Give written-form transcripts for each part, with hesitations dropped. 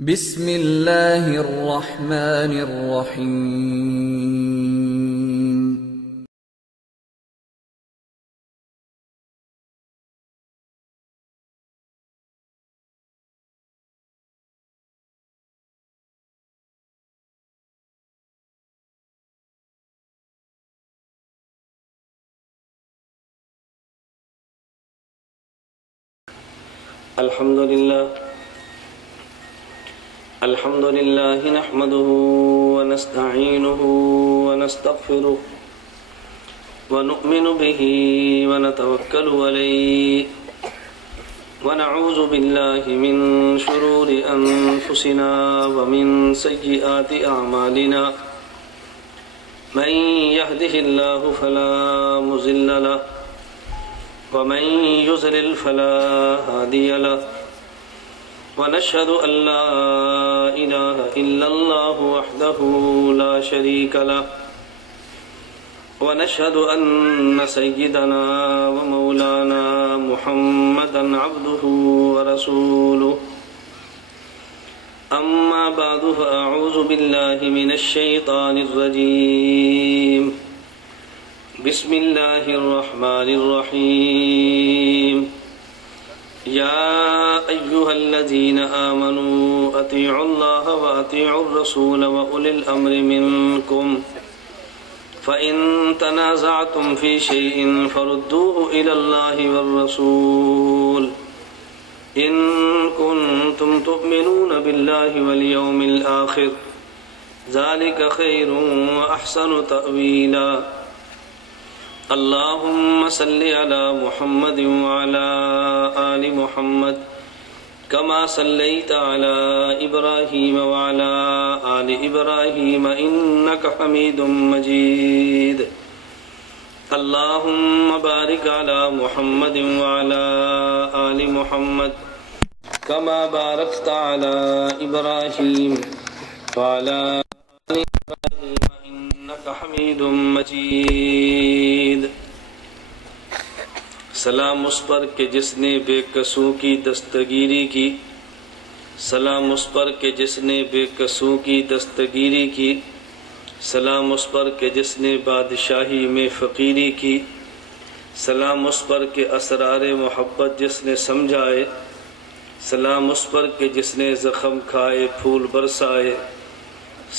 بسم اللہ الرحمن الرحیم۔ الحمد لله نحمده ونستعينه ونستغفره ونؤمن به ونتوكل عليه ونعوذ بالله من شرور أنفسنا ومن سيئات أعمالنا من يهده الله فلا مضل له ومن يضلل فلا هادي له ونشهد أن لا إله إلا الله وحده لا شريك له ونشهد أن سيدنا ومولانا محمدا عبده ورسوله أما بعد فأعوذ بالله من الشيطان الرجيم بسم الله الرحمن الرحيم يا أيها الذين آمنوا أطيعوا الله وأطيعوا الرسول وأولي الأمر منكم فإن تنازعتم في شيء فردوه إلى الله والرسول إن كنتم تؤمنون بالله واليوم الآخر ذلك خير وأحسن تأويلا اللهم صل على محمد وعلى آل محمد كما صليت على إبراهيم وعلى آل إبراهيم إنك حميد مجيد اللهم بارك على محمد وعلى آل محمد كما باركت على إبراهيم وعلى آل إبراهيم إنك حميد مجيد سلام اس پر کہ جس نے بے قصوں کی دستگیری کی، سلام اس پر کہ جس نے بے قصوں کی دستگیری کی، سلام اس پر کہ جس نے بادشاہی میں فقیری کی، سلام اس پر کہ اسرار محبت جس نے سمجھائے، سلام اس پر کہ جس نے زخم کھائے پھول برسائے،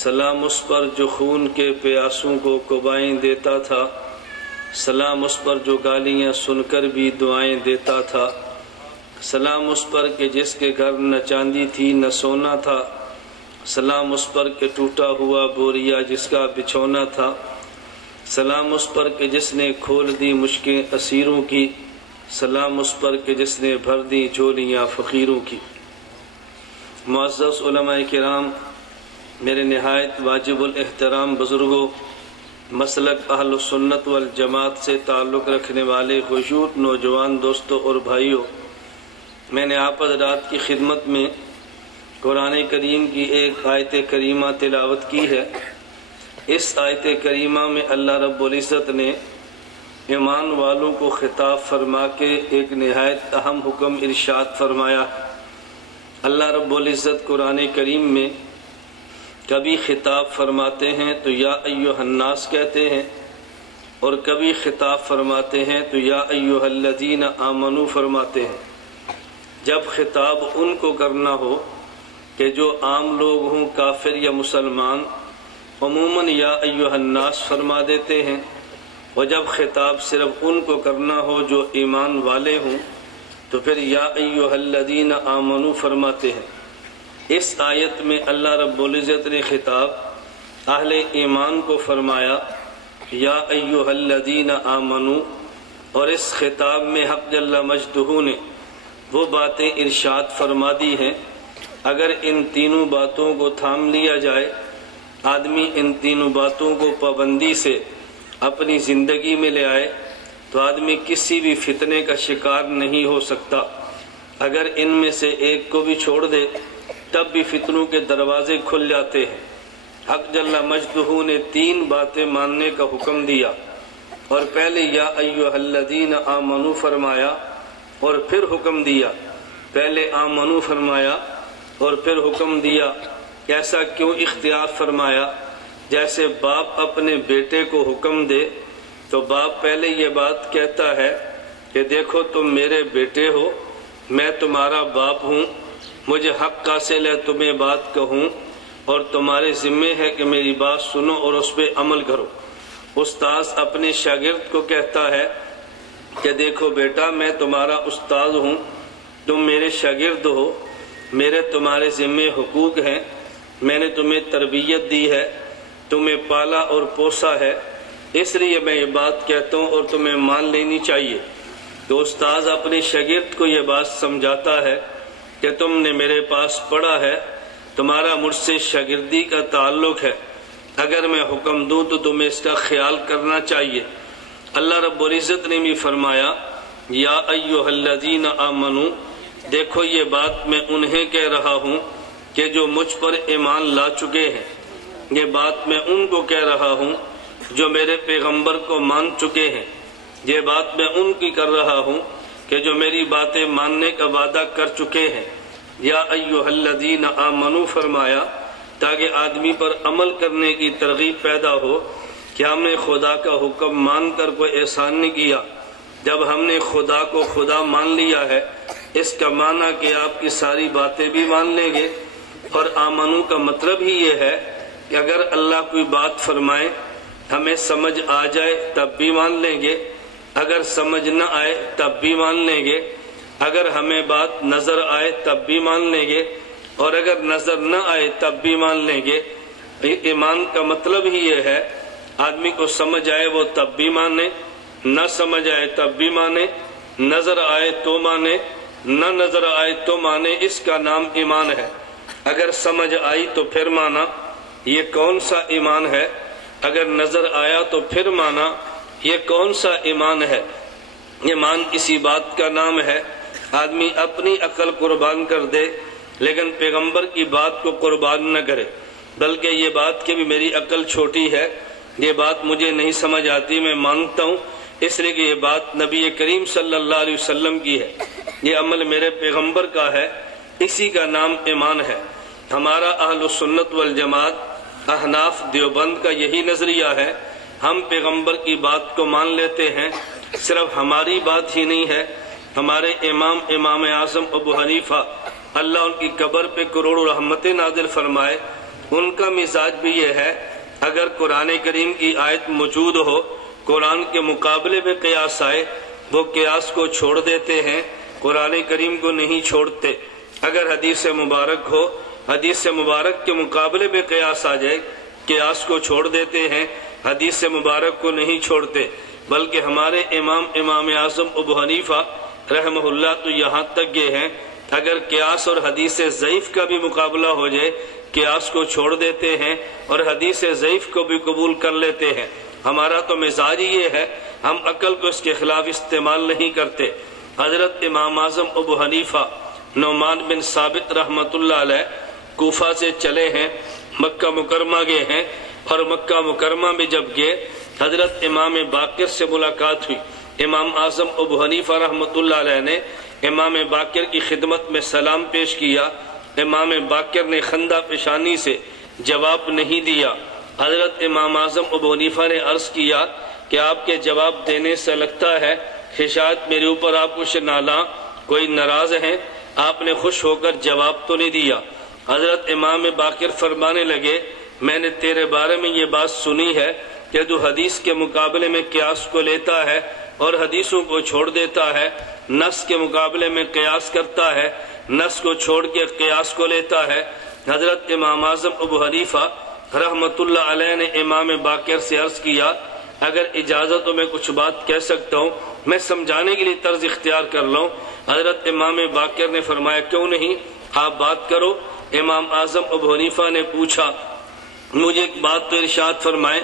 سلام اس پر جو خون کے پیاسوں کو قبائیں دیتا تھا، سلام اس پر جو گالیاں سن کر بھی دعائیں دیتا تھا، سلام اس پر کہ جس کے گھر نہ چاندی تھی نہ سونا تھا، سلام اس پر کہ ٹوٹا ہوا بوریا جس کا بچھونا تھا، سلام اس پر کہ جس نے کھول دی مشکیں اسیروں کی، سلام اس پر کہ جس نے بھر دی جھولیاں فقیروں کی۔ معزز علماء کرام، میرے نہایت واجب الاحترام بزرگوں، مسلک اہل سنت والجماعت سے تعلق رکھنے والے خشوع نوجوان دوستوں اور بھائیوں، میں نے آپ حضرات کی خدمت میں قرآن کریم کی ایک آیت کریمہ تلاوت کی ہے۔ اس آیت کریمہ میں اللہ رب العزت نے ایمان والوں کو خطاب فرما کے ایک نہایت اہم حکم ارشاد فرمایا۔ اللہ رب العزت قرآن کریم میں کبھی خطاب فرماتے ہیں تو یا ایھا الناس کہتے ہیں، اور کبھی خطاب فرماتے ہیں تو یا ایھا الذین آمنوا فرماتے ہیں۔ جب خطاب ان کو کرنا ہو کہ جو عام لوگ ہوں، کافر یا مسلمان، عموماً یا ایھا الناس فرما دیتے ہیں، اور جب خطاب صرف ان کو کرنا ہو جو ایمان والے ہوں تو پھر یا ایھا الذین آمنوا فرماتے ہیں۔ اس آیت میں اللہ رب العزت نے خطاب اہل ایمان کو فرمایا یا ایھا الذین آمنوا، اور اس خطاب میں حق جل مجدہ نے وہ باتیں ارشاد فرما دی ہیں۔ اگر ان تینوں باتوں کو تھام لیا جائے، آدمی ان تینوں باتوں کو پابندی سے اپنی زندگی میں لے آئے تو آدمی کسی بھی فتنے کا شکار نہیں ہو سکتا۔ اگر ان میں سے ایک کو بھی چھوڑ دے تب بھی فتنوں کے دروازے کھل جاتے ہیں۔ حق جل مجدہ نے تین باتیں ماننے کا حکم دیا، اور پہلے یا ایھا الذین آمنوا فرمایا اور پھر حکم دیا۔ پہلے آمنو فرمایا اور پھر حکم دیا۔ ایسا کیوں اختیار فرمایا؟ جیسے باپ اپنے بیٹے کو حکم دے تو باپ پہلے یہ بات کہتا ہے کہ دیکھو تم میرے بیٹے ہو، میں تمہارا باپ ہوں، مجھے حق حاصل ہے تمہیں بات کہوں، اور تمہارے ذمے ہے کہ میری بات سنو اور اس پہ عمل کرو۔ استاذ اپنے شاگرد کو کہتا ہے کہ دیکھو بیٹا میں تمہارا استاد ہوں، تم میرے شاگرد ہو، میرے تمہارے ذمے حقوق ہیں، میں نے تمہیں تربیت دی ہے، تمہیں پالا اور پوسا ہے، اس لیے میں یہ بات کہتا ہوں اور تمہیں مان لینی چاہیے۔ تو استاذ اپنے شاگرد کو یہ بات سمجھاتا ہے کہ تم نے میرے پاس پڑھا ہے، تمہارا مجھ سے شاگردی کا تعلق ہے، اگر میں حکم دوں تو تمہیں اس کا خیال کرنا چاہیے۔ اللہ رب العزت نے بھی فرمایا یا ایھا الذین آمنو، دیکھو یہ بات میں انہیں کہہ رہا ہوں کہ جو مجھ پر ایمان لا چکے ہیں، یہ بات میں ان کو کہہ رہا ہوں جو میرے پیغمبر کو مان چکے ہیں، یہ بات میں ان کی کر رہا ہوں کہ جو میری باتیں ماننے کا وعدہ کر چکے ہیں۔ یا ایھا الذین آمنو فرمایا تاکہ آدمی پر عمل کرنے کی ترغیب پیدا ہو کہ ہم نے خدا کا حکم مان کر کوئی احسان نہیں کیا۔ جب ہم نے خدا کو خدا مان لیا ہے، اس کا معنی کہ آپ کی ساری باتیں بھی مان لیں گے، اور آمنو کا مطلب ہی یہ ہے کہ اگر اللہ کوئی بات فرمائے ہمیں سمجھ آ جائے تب بھی مان لیں گے، اگر سمجھ نہ آئے تب بھی مان لیں گے، اگر ہمیں بات نظر آئے تب بھی مان لیں گے، اور اگر نظر نہ آئے تب بھی مان لیں گے۔ ایمان کا مطلب ہی یہ ہے آدمی کو سمجھ آئے وہ تب بھی مانے، نہ سمجھ آئے تب بھی مانے، نظر آئے تو مانے، نہ نظر آئے تو مانے، اس کا نام ایمان ہے۔ اگر سمجھ آئی تو پھر مانا، یہ کون سا ایمان ہے؟ اگر نظر آیا تو پھر مانا، یہ کون سا ایمان ہے؟ ایمان کسی بات کا نام ہے، آدمی اپنی عقل قربان کر دے لیکن پیغمبر کی بات کو قربان نہ کرے، بلکہ یہ بات کہ بھی میری عقل چھوٹی ہے، یہ بات مجھے نہیں سمجھ آتی، میں مانتا ہوں اس لیے کہ یہ بات نبی کریم صلی اللہ علیہ وسلم کی ہے، یہ عمل میرے پیغمبر کا ہے، اسی کا نام ایمان ہے۔ ہمارا اہل السنت والجماعت احناف دیوبند کا یہی نظریہ ہے، ہم پیغمبر کی بات کو مان لیتے ہیں، صرف ہماری بات ہی نہیں ہے، ہمارے امام اعظم ابو حنیفہ اللہ ان کی قبر پہ کروڑوں رحمتیں نازل فرمائے، ان کا مزاج بھی یہ ہے اگر قرآن کریم کی آیت موجود ہو، قرآن کے مقابلے میں قیاس آئے، وہ قیاس کو چھوڑ دیتے ہیں، قرآن کریم کو نہیں چھوڑتے۔ اگر حدیث مبارک ہو، حدیث مبارک کے مقابلے میں قیاس آ جائے، قیاس کو چھوڑ دیتے ہیں، حدیث مبارک کو نہیں چھوڑتے۔ بلکہ ہمارے امام اعظم ابو حنیفہ رحمہ اللہ تو یہاں تک گئے ہیں اگر قیاس اور حدیث ضعیف کا بھی مقابلہ ہو جائے، قیاس کو چھوڑ دیتے ہیں اور حدیث ضعیف کو بھی قبول کر لیتے ہیں۔ ہمارا تو مزاج یہ ہے، ہم عقل کو اس کے خلاف استعمال نہیں کرتے۔ حضرت امام اعظم ابو حنیفہ نعمان بن ثابت رحمۃ اللہ علیہ کوفہ سے چلے ہیں، مکہ مکرمہ گئے ہیں، اور مکہ مکرمہ میں جب گئے حضرت امام باقر سے ملاقات ہوئی۔ امام اعظم ابو حنیفہ رحمۃ اللہ علیہ نے امام باقر کی خدمت میں سلام پیش کیا، امام باقر نے خندہ پیشانی سے جواب نہیں دیا۔ حضرت امام اعظم ابو حنیفہ نے عرض کیا کہ آپ کے جواب دینے سے لگتا ہے کہ شاید میرے اوپر آپ کچھ نالاں، کوئی ناراض ہیں، آپ نے خوش ہو کر جواب تو نہیں دیا۔ حضرت امام باقر فرمانے لگے میں نے تیرے بارے میں یہ بات سنی ہے کہ تو حدیث کے مقابلے میں قیاس کو لیتا ہے اور حدیثوں کو چھوڑ دیتا ہے، نص کے مقابلے میں قیاس کرتا ہے، نص کو چھوڑ کے قیاس کو لیتا ہے۔ حضرت امام اعظم ابو حنیفہ رحمۃ اللہ علیہ نے امام باقر سے عرض کیا اگر اجازت ہو میں کچھ بات کہہ سکتا ہوں، میں سمجھانے کے لیے طرز اختیار کر لوں۔ حضرت امام باقر نے فرمایا کیوں نہیں، آپ بات کرو۔ امام اعظم ابو حنیفہ نے پوچھا مجھے ایک بات تو ارشاد فرمائے،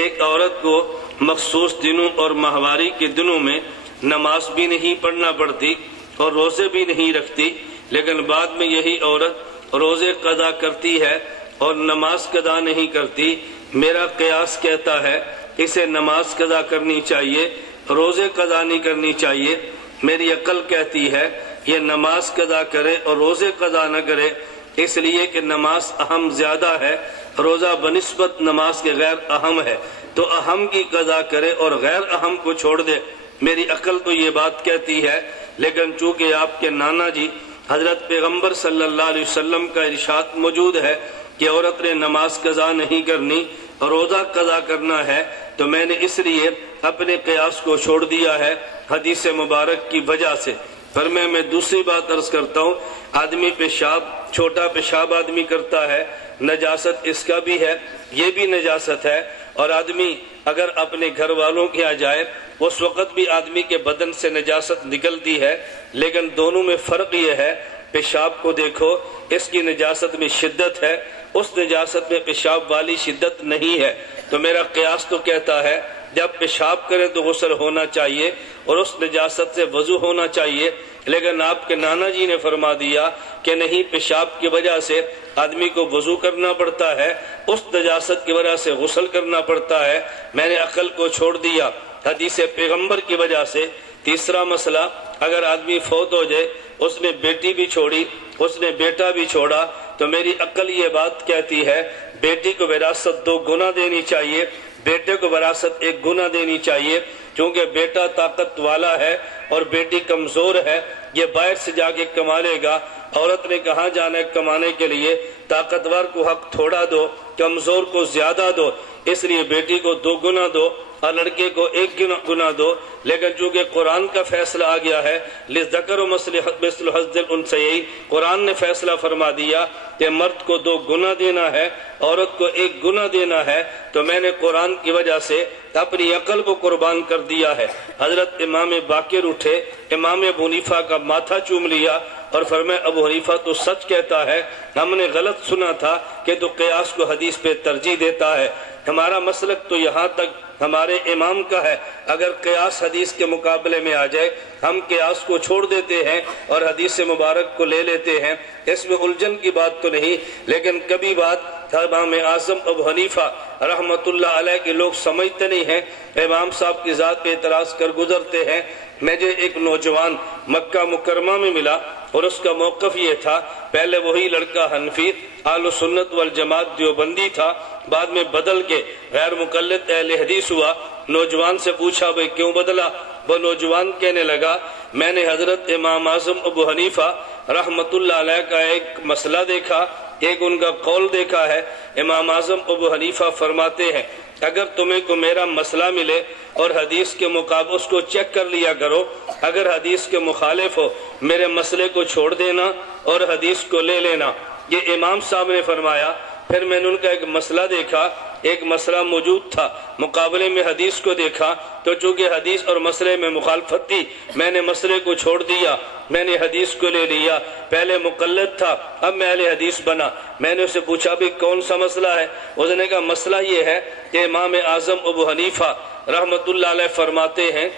ایک عورت کو مخصوص دنوں اور ماہواری کے دنوں میں نماز بھی نہیں پڑھنا پڑتی اور روزے بھی نہیں رکھتی، لیکن بعد میں یہی عورت روزے قضا کرتی ہے اور نماز قضا نہیں کرتی، میرا قیاس کہتا ہے اسے نماز قضا کرنی چاہیے، روزے قضا نہیں کرنی چاہیے، میری عقل کہتی ہے یہ نماز قضا کرے اور روزے قضا نہ کرے، اس لیے کہ نماز اہم زیادہ ہے، روزہ بنسبت نماز کے غیر اہم ہے، تو اہم کی قضا کرے اور غیر اہم کو چھوڑ دے۔ میری عقل تو یہ بات کہتی ہے، لیکن چونکہ آپ کے نانا جی حضرت پیغمبر صلی اللہ علیہ وسلم کا ارشاد موجود ہے کہ عورت نے نماز قضا نہیں کرنی، روزہ قضا کرنا ہے، تو میں نے اس لیے اپنے قیاس کو چھوڑ دیا ہے حدیث مبارک کی وجہ سے۔ پر میں دوسری بات عرض کرتا ہوں، آدمی پیشاب، چھوٹا پیشاب آدمی کرتا ہے، نجاست اس کا بھی ہے، یہ بھی نجاست ہے، اور آدمی اگر اپنے گھر والوں کے یہاں جائے اس وقت بھی آدمی کے بدن سے نجاست نکلتی ہے، لیکن دونوں میں فرق یہ ہے، پیشاب کو دیکھو، اس کی نجاست میں شدت ہے، اس نجاست میں پیشاب والی شدت نہیں ہے۔ تو میرا قیاس تو کہتا ہے جب پیشاب کریں تو غسل ہونا چاہیے اور اس نجاست سے وضو ہونا چاہیے، لیکن آپ کے نانا جی نے فرما دیا کہ نہیں، پیشاب کی وجہ سے آدمی کو وضو کرنا پڑتا ہے، اس نجاست کی وجہ سے غسل کرنا پڑتا ہے۔ میں نے عقل کو چھوڑ دیا حدیث پیغمبر کی وجہ سے۔ تیسرا مسئلہ، اگر آدمی فوت ہو جائے، اس نے بیٹی بھی چھوڑی، اس نے بیٹا بھی چھوڑا، تو میری عقل یہ بات کہتی ہے بیٹی کو وراثت 2 گنا دینی چاہیے، بیٹے کو وراثت 1 گنا دینی چاہیے، کیونکہ بیٹا طاقت والا ہے اور بیٹی کمزور ہے، یہ باہر سے جا کے کما لے گا۔ عورت نے کہاں جانا ہے کمانے کے لیے؟ طاقتور کو حق تھوڑا دو، کمزور کو زیادہ دو، اس لیے بیٹی کو 2 گنا دو اور لڑکے کو 1 گنا دو۔ لیکن چونکہ قرآن کا فیصلہ آ گیا ہے، لِلذَّكَرِ مِثْلُ حَظِّ الْأُنثَيَيْنِ، قرآن نے فیصلہ فرما دیا کہ مرد کو 2 گنا دینا ہے، عورت کو 1 گنا دینا ہے، تو میں نے قرآن کی وجہ سے اپنی عقل کو قربان کر دیا ہے۔ حضرت امام باقر اٹھے، امام ابو حنیفہ کا ماتھا چوم لیا اور فرمایا ابو حنیفہ تو سچ کہتا ہے، ہم نے غلط سنا تھا کہ تو قیاس کو حدیث پہ ترجیح دیتا ہے۔ ہمارا مسلک تو یہاں تک ہمارے امام کا ہے، اگر قیاس حدیث کے مقابلے میں آ جائے ہم قیاس کو چھوڑ دیتے ہیں اور حدیث مبارک کو لے لیتے ہیں، اس میں الجھن کی بات تو نہیں، لیکن کبھی بات امام اعظم ابو حنیفہ رحمت اللہ علیہ کے لوگ سمجھتے نہیں ہیں، امام صاحب کی ذات پہ اعتراض کر گزرتے ہیں۔ مجھے ایک نوجوان مکہ مکرمہ میں ملا اور اس کا موقف یہ تھا، پہلے وہی لڑکا حنفی اہل سنت والجماعت دیوبندی تھا، بعد میں بدل کے غیر مقلد اہل حدیث ہوا۔ نوجوان سے پوچھا بھئی کیوں بدلا؟ وہ نوجوان کہنے لگا میں نے حضرت امام اعظم ابو حنیفہ رحمت اللہ علیہ کا ایک مسئلہ دیکھا، ایک ان کا قول دیکھا ہے۔ امام اعظم ابو حنیفہ فرماتے ہیں اگر تمہیں کو میرا مسئلہ ملے اور حدیث کے مقابل اس کو چیک کر لیا کرو، اگر حدیث کے مخالف ہو میرے مسئلے کو چھوڑ دینا اور حدیث کو لے لینا، یہ امام صاحب نے فرمایا۔ پھر میں نے ان کا ایک مسئلہ دیکھا، ایک مسئلہ موجود تھا، مقابلے میں حدیث کو دیکھا، تو چونکہ حدیث اور مسئلے میں مخالفت تھی میں نے مسئلے کو چھوڑ دیا، میں نے حدیث کو لے لیا۔ پہلے مقلد تھا، اب میں اہل حدیث بنا۔ میں نے اسے پوچھا بھی کون سا مسئلہ ہے؟ اس نے کہا مسئلہ یہ ہے کہ امام اعظم ابو حنیفہ رحمت اللہ علیہ فرماتے ہیں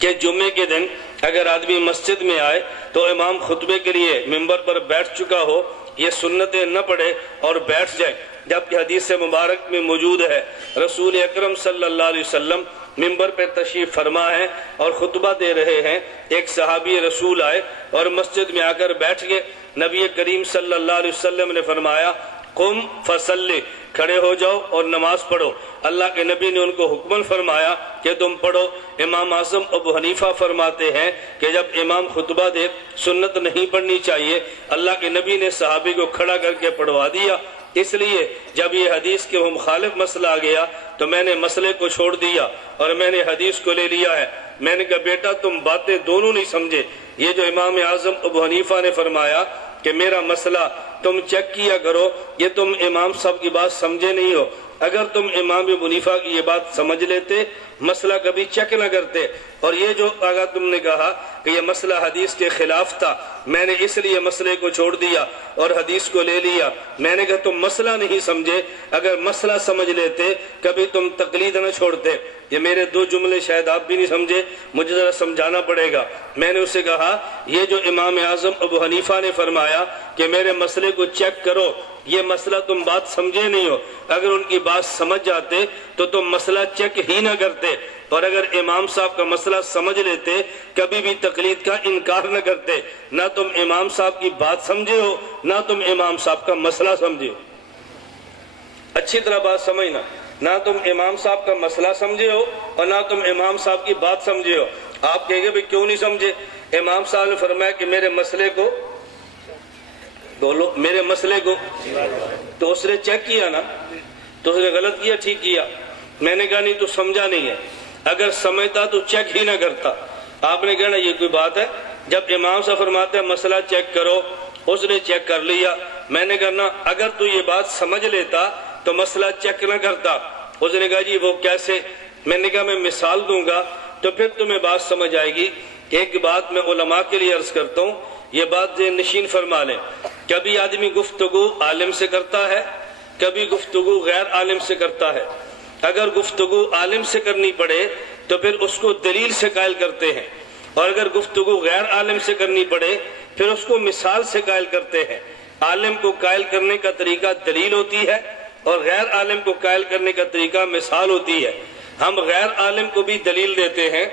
کہ جمعے کے دن اگر آدمی مسجد میں آئے تو امام خطبے کے لیے ممبر پر بیٹھ چکا ہو، یہ سنتیں نہ پڑھے اور بیٹھ جائے، جبکہ حدیث مبارک میں موجود ہے رسول اکرم صلی اللہ علیہ وسلم ممبر پہ تشریف فرما ہے اور خطبہ دے رہے ہیں، ایک صحابی رسول آئے اور مسجد میں آ کر بیٹھ گئے۔ نبی کریم صلی اللہ علیہ وسلم نے فرمایا قم فصلی، کھڑے ہو جاؤ اور نماز پڑھو۔ اللہ کے نبی نے ان کو حکم فرمایا کہ تم پڑھو۔ امام اعظم ابو حنیفہ فرماتے ہیں کہ جب امام خطبہ دے سنت نہیں پڑھنی چاہیے، اللہ کے نبی نے صحابی کو کھڑا کر کے پڑھوا دیا۔ اس لیے جب یہ حدیث کے مخالف مسئلہ آ گیا تو میں نے مسئلے کو چھوڑ دیا اور میں نے حدیث کو لے لیا ہے۔ میں نے کہا بیٹا تم باتیں دونوں نہیں سمجھے، یہ جو امام اعظم ابو حنیفہ نے فرمایا کہ میرا مسئلہ تم چیک کیا کرو، یہ تم امام صاحب کی بات سمجھے نہیں ہو۔ اگر تم امام ابو حنیفہ کی یہ بات سمجھ لیتے مسئلہ کبھی چیک نہ کرتے، اور یہ جو اگر تم نے کہا کہ یہ مسئلہ حدیث کے خلاف تھا میں نے اس لیے مسئلے کو چھوڑ دیا اور حدیث کو لے لیا، میں نے کہا تم مسئلہ نہیں سمجھے، اگر مسئلہ سمجھ لیتے کبھی تم تقلید نہ چھوڑتے۔ یہ میرے دو جملے شاید آپ بھی نہیں سمجھے، مجھے ذرا سمجھانا پڑے گا۔ میں نے اسے کہا یہ جو امام اعظم ابو حنیفہ نے فرمایا کہ میرے مسئلے کو چیک کرو، یہ مسئلہ تم بات سمجھے نہیں ہو۔ اگر ان کی بات سمجھ جاتے تو تم مسئلہ چیک ہی نہ کرتے، اور اگر امام صاحب کا مسئلہ سمجھ لیتے کبھی بھی تقلید کا انکار نہ کرتے۔ نہ تم امام صاحب کی بات سمجھے ہو، نہ تم امام صاحب کا مسئلہ سمجھے ہو۔ اچھی طرح بات سمجھنا، نہ تم امام صاحب کا مسئلہ سمجھے ہو اور نہ تم امام صاحب کی بات سمجھے ہو۔ آپ کہیں گے بھئی کیوں نہیں سمجھے؟ امام صاحب نے فرمایا کہ میرے مسئلے کو بولو، میرے مسئلے کو، تو اس نے چیک کیا نا، تو اس نے غلط کیا ٹھیک کیا؟ میں نے کہا نہیں تو سمجھا نہیں ہے، اگر سمجھتا تو چیک ہی نہ کرتا۔ آپ نے کہنا یہ کوئی بات ہے؟ جب امام صاحب فرماتے ہیں مسئلہ چیک کرو، اس نے چیک کر لیا۔ میں نے کہنا اگر تو یہ بات سمجھ لیتا تو مسئلہ چیک نہ کرتا۔ اس نے کہا جی وہ کیسے؟ میں نے کہا میں مثال دوں گا تو پھر تمہیں بات سمجھ آئے گی۔ ایک بات میں علماء کے لیے عرض کرتا ہوں، یہ بات ذہن نشین فرما لیں۔ کبھی آدمی گفتگو عالم سے کرتا ہے، کبھی گفتگو غیر عالم سے کرتا ہے۔ اگر گفتگو عالم سے کرنی پڑے تو پھر اس کو دلیل سے قائل کرتے ہیں، اور اگر گفتگو غیر عالم سے کرنی پڑے پھر اس کو مثال سے قائل کرتے ہیں۔ عالم کو قائل کرنے کا طریقہ دلیل ہوتی ہے اور غیر عالم کو قائل کرنے کا طریقہ مثال ہوتی ہے۔ ہم غیر عالم کو بھی دلیل دیتے ہیں،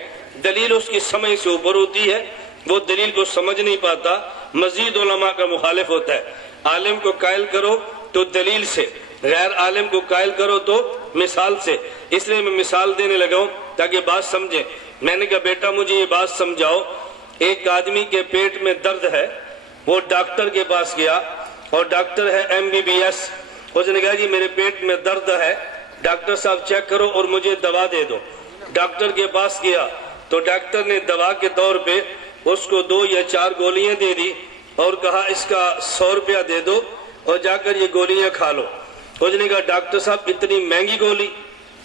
دلیل اس کی سمجھ سے اوپر ہوتی ہے، وہ دلیل کو سمجھ نہیں پاتا، مزید علماء کا مخالف ہوتا ہے۔ عالم کو قائل کرو تو دلیل سے، غیر عالم کو قائل کرو تو مثال سے۔ اس لیے میں مثال دینے لگا ہوں تاکہ بات سمجھیں۔ میں نے کہا بیٹا مجھے یہ بات سمجھاؤ، ایک آدمی کے پیٹ میں درد ہے، وہ ڈاکٹر کے پاس گیا اور ڈاکٹر ہے MBBS۔ اس نے کہا جی میرے پیٹ میں درد ہے، ڈاکٹر صاحب چیک کرو اور مجھے دوا دے دو۔ ڈاکٹر کے پاس گیا تو ڈاکٹر نے دوا کے طور پہ اس کو 2 یا 4 گولیاں دے دی اور کہا اس کا 100 روپیہ دے دو اور جا کر یہ گولیاں کھا لو۔ اس نے کہا ڈاکٹر صاحب اتنی مہنگی گولی،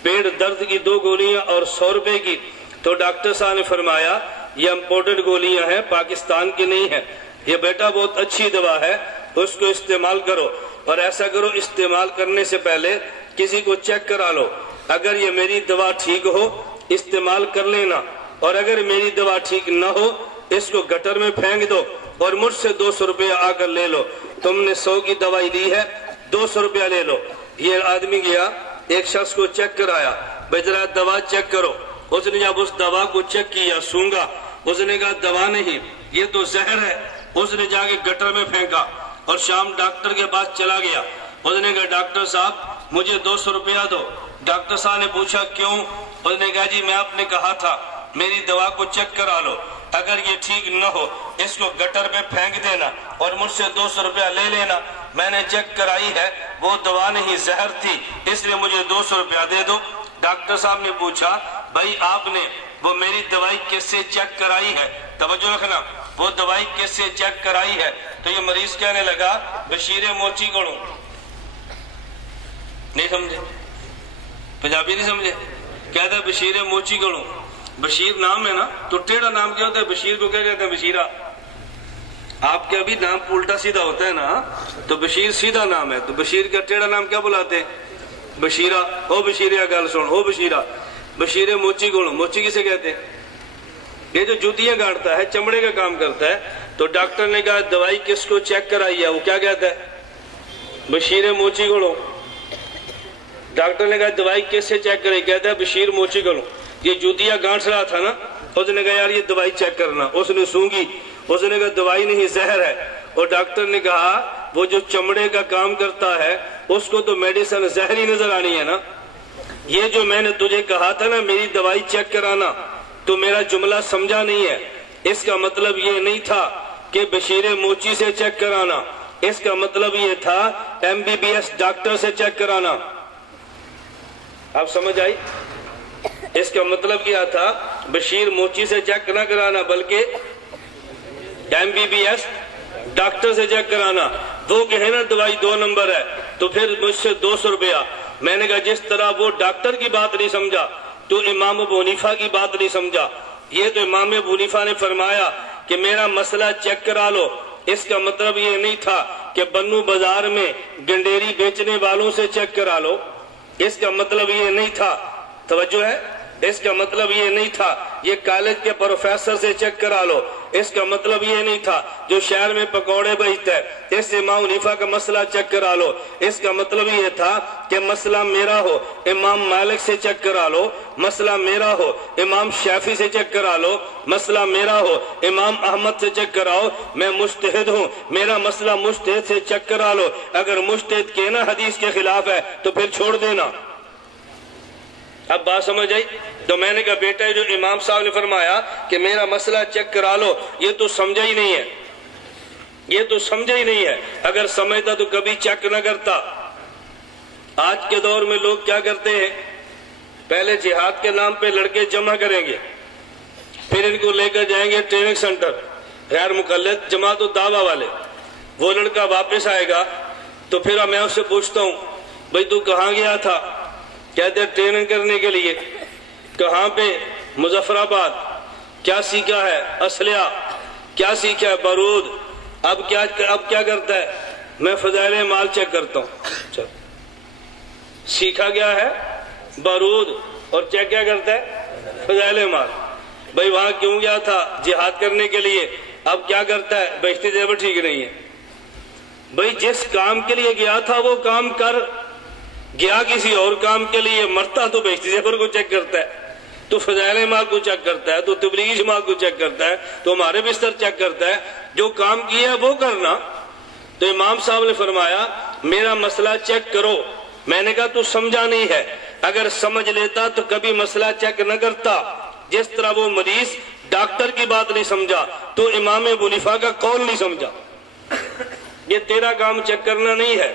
پیٹ درد کی 2 گولیاں اور 100 روپے کی؟ تو ڈاکٹر صاحب نے فرمایا یہ امپورٹڈ گولیاں ہیں، پاکستان کی نہیں ہیں، یہ بیٹا بہت اچھی دوا ہے، اس کو استعمال کرو، اور ایسا کرو استعمال کرنے سے پہلے کسی کو چیک کرا لو، اگر یہ میری دوا ٹھیک ہو استعمال کر لینا، اور اگر میری دوا ٹھیک نہ ہو اس کو گٹر میں پھینک دو اور مجھ سے 200 روپیہ آ کر لے لو، تم نے 100 کی دوائی دی ہے 200 روپیہ لے لو۔ یہ آدمی گیا ایک شخص کو چیک کرایا، بھائی ذرا دوا چیک کرو۔ اس نے جب اس دوا کو چیک کیا سونگا، اس نے کہا دوا نہیں یہ تو زہر ہے۔ اس نے جا کے گٹر میں پھینکا اور شام ڈاکٹر کے پاس چلا گیا۔ اس نے کہا ڈاکٹر صاحب مجھے 200 روپیہ دو۔ ڈاکٹر صاحب نے پوچھا کیوں؟ اس نے کہا جی میں آپ نے کہا تھا میری دوا کو چیک کرا لو، اگر یہ ٹھیک نہ ہو اس کو گٹر میں پھینک دینا اور مجھ سے 200 روپیہ لے لینا، میں نے چیک کرائی ہے وہ دوا نہیں زہر تھی، اس لیے مجھے 200 روپیہ دے دو۔ ڈاکٹر صاحب نے پوچھا بھائی آپ نے وہ میری دوائی کس سے چیک کرائی ہے؟ توجہ رکھنا، وہ دوائی کس سے چیک کرائی ہے؟ تو یہ مریض کہنے لگا بشیر موچی کڑوں۔ نہیں سمجھے؟ پنجابی نہیں سمجھے؟ کہتا ہے بشیر موچی کڑوں۔ بشیر نام ہے نا، تو ٹیڑھا نام کیا ہوتا ہے؟ بشیر کو کیا کہتے ہیں؟ بشیرہ۔ آپ کا بھی نام الٹا سیدھا ہوتا ہے نا، تو بشیر سیدھا نام ہے، تو بشیر کا ٹیڑھا نام کیا بلاتے ہیں؟ بشیرہ۔ او بشیرہ گل سن، او بشیرہ، بشیر موچی کڑوں۔ موچی کسے کہتے ہیں؟ یہ جو جوتیاں گاڑتا ہے، چمڑے کا کام کرتا ہے۔ تو ڈاکٹر نے کہا دوائی کس کو چیک کرائی ہے؟ وہ کیا کہتا ہے؟ بشیر موچی کڑوں۔ ڈاکٹر نے کہا دوائی کس سے چیک کرائی؟ کہتا ہے بشیر موچی کڑوں۔ یہ جوتیاں گانٹ رہا تھا نا، اس نے کہا یار یہ دوائی چیک کرنا، اس نے سونگی، اس نے کہا دوائی نہیں زہر ہے، اور ڈاکٹر نے کہا وہ جو چمڑے کا کام کرتا ہے اس کو تو میڈیسن زہری نظر آنی ہے نا، یہ جو میں نے تجھے کہا تھا نا میری دوائی چیک کرانا، تو میرا جملہ سمجھا نہیں ہے، اس کا مطلب یہ نہیں تھا کہ بشیر موچی سے چیک کرانا، اس کا مطلب یہ تھا MBBS ڈاکٹر سے چیک کرانا۔ آپ سمجھ آئی؟ اس کا مطلب کیا تھا بشیر موچی سے چیک نہ کرانا بلکہ MBBS ڈاکٹر سے چیک کرانا۔ وہ کہے نا دوائی 2 نمبر ہے تو پھر مجھ سے 200 روپیہ۔ میں نے کہا جس طرح وہ ڈاکٹر کی بات نہیں سمجھا تو امام ابو حنیفہ کی بات نہیں سمجھا۔ یہ تو امام ابو حنیفہ نے فرمایا کہ میرا مسئلہ چیک کرا لو، اس کا مطلب یہ نہیں تھا کہ بنو بازار میں گنڈیری بیچنے والوں سے چیک کرا لو، اس کا مطلب یہ نہیں تھا۔ توجہ ہے؟ اس کا مطلب یہ نہیں تھا یہ کالج کے پروفیسر سے چیک کرا لو، اس کا مطلب یہ نہیں تھا جو شہر میں پکوڑے بیچتا ہے اس امام حنیفہ کا مسئلہ چیک کرا لو، اس کا مطلب یہ تھا کہ مسئلہ میرا ہو امام مالک سے چیک کرا لو، مسئلہ میرا ہو امام شافعی سے چیک کرا لو، مسئلہ میرا ہو امام احمد سے چیک کراؤ، میں مجتہد ہوں میرا مسئلہ مجتہد سے چیک کرا لو، اگر مجتہد کہنا حدیث کے خلاف ہے تو پھر چھوڑ دینا۔ اب بات سمجھ آئی؟ تو میں نے کہا بیٹا جو امام صاحب نے فرمایا کہ میرا مسئلہ چیک کرا لو، یہ تو سمجھا ہی نہیں ہے، یہ تو سمجھا ہی نہیں ہے، اگر سمجھتا تو کبھی چیک نہ کرتا۔ آج کے دور میں لوگ کیا کرتے ہیں، پہلے جہاد کے نام پہ لڑکے جمع کریں گے، پھر ان کو لے کر جائیں گے ٹریننگ سنٹر، غیر مقلد جماعت الدعوہ والے، وہ لڑکا واپس آئے گا تو پھر میں اس سے پوچھتا ہوں بھئی تو کہاں گیا تھا؟ کہتے ہیں ٹریننگ کرنے کے لیے۔ کہاں پہ؟ مظفر آباد۔ کیا سیکھا ہے؟ اسلحہ۔ کیا سیکھا ہے؟ بارود۔ اب کیا کرتا ہے؟ میں فضائل مال چیک کرتا ہوں۔ سیکھا گیا ہے بارود اور چیک کیا کرتا ہے؟ فضائل مال۔ بھئی وہاں کیوں گیا تھا؟ جہاد کرنے کے لیے۔ اب کیا کرتا ہے؟ بہشتی زیور ٹھیک نہیں ہے۔ بھئی جس کام کے لیے گیا تھا وہ کام کر، گیا کسی اور کام کے لیے، مرتا تو بہشتی زیور کو چیک کرتا ہے، تو فضائل مال کو چیک کرتا ہے، تو تبلیغی جماعت کو چیک کرتا ہے، تو ہمارے بستر چیک کرتا ہے، جو کام کیا ہے وہ کرنا۔ تو امام صاحب نے فرمایا میرا مسئلہ چیک کرو۔ میں نے کہا تو سمجھا نہیں ہے، اگر سمجھ لیتا تو کبھی مسئلہ چیک نہ کرتا۔ جس طرح وہ مریض ڈاکٹر کی بات نہیں سمجھا تو امام ابو حنیفہ کا قول نہیں سمجھا۔ یہ تیرا کام چیک کرنا نہیں ہے،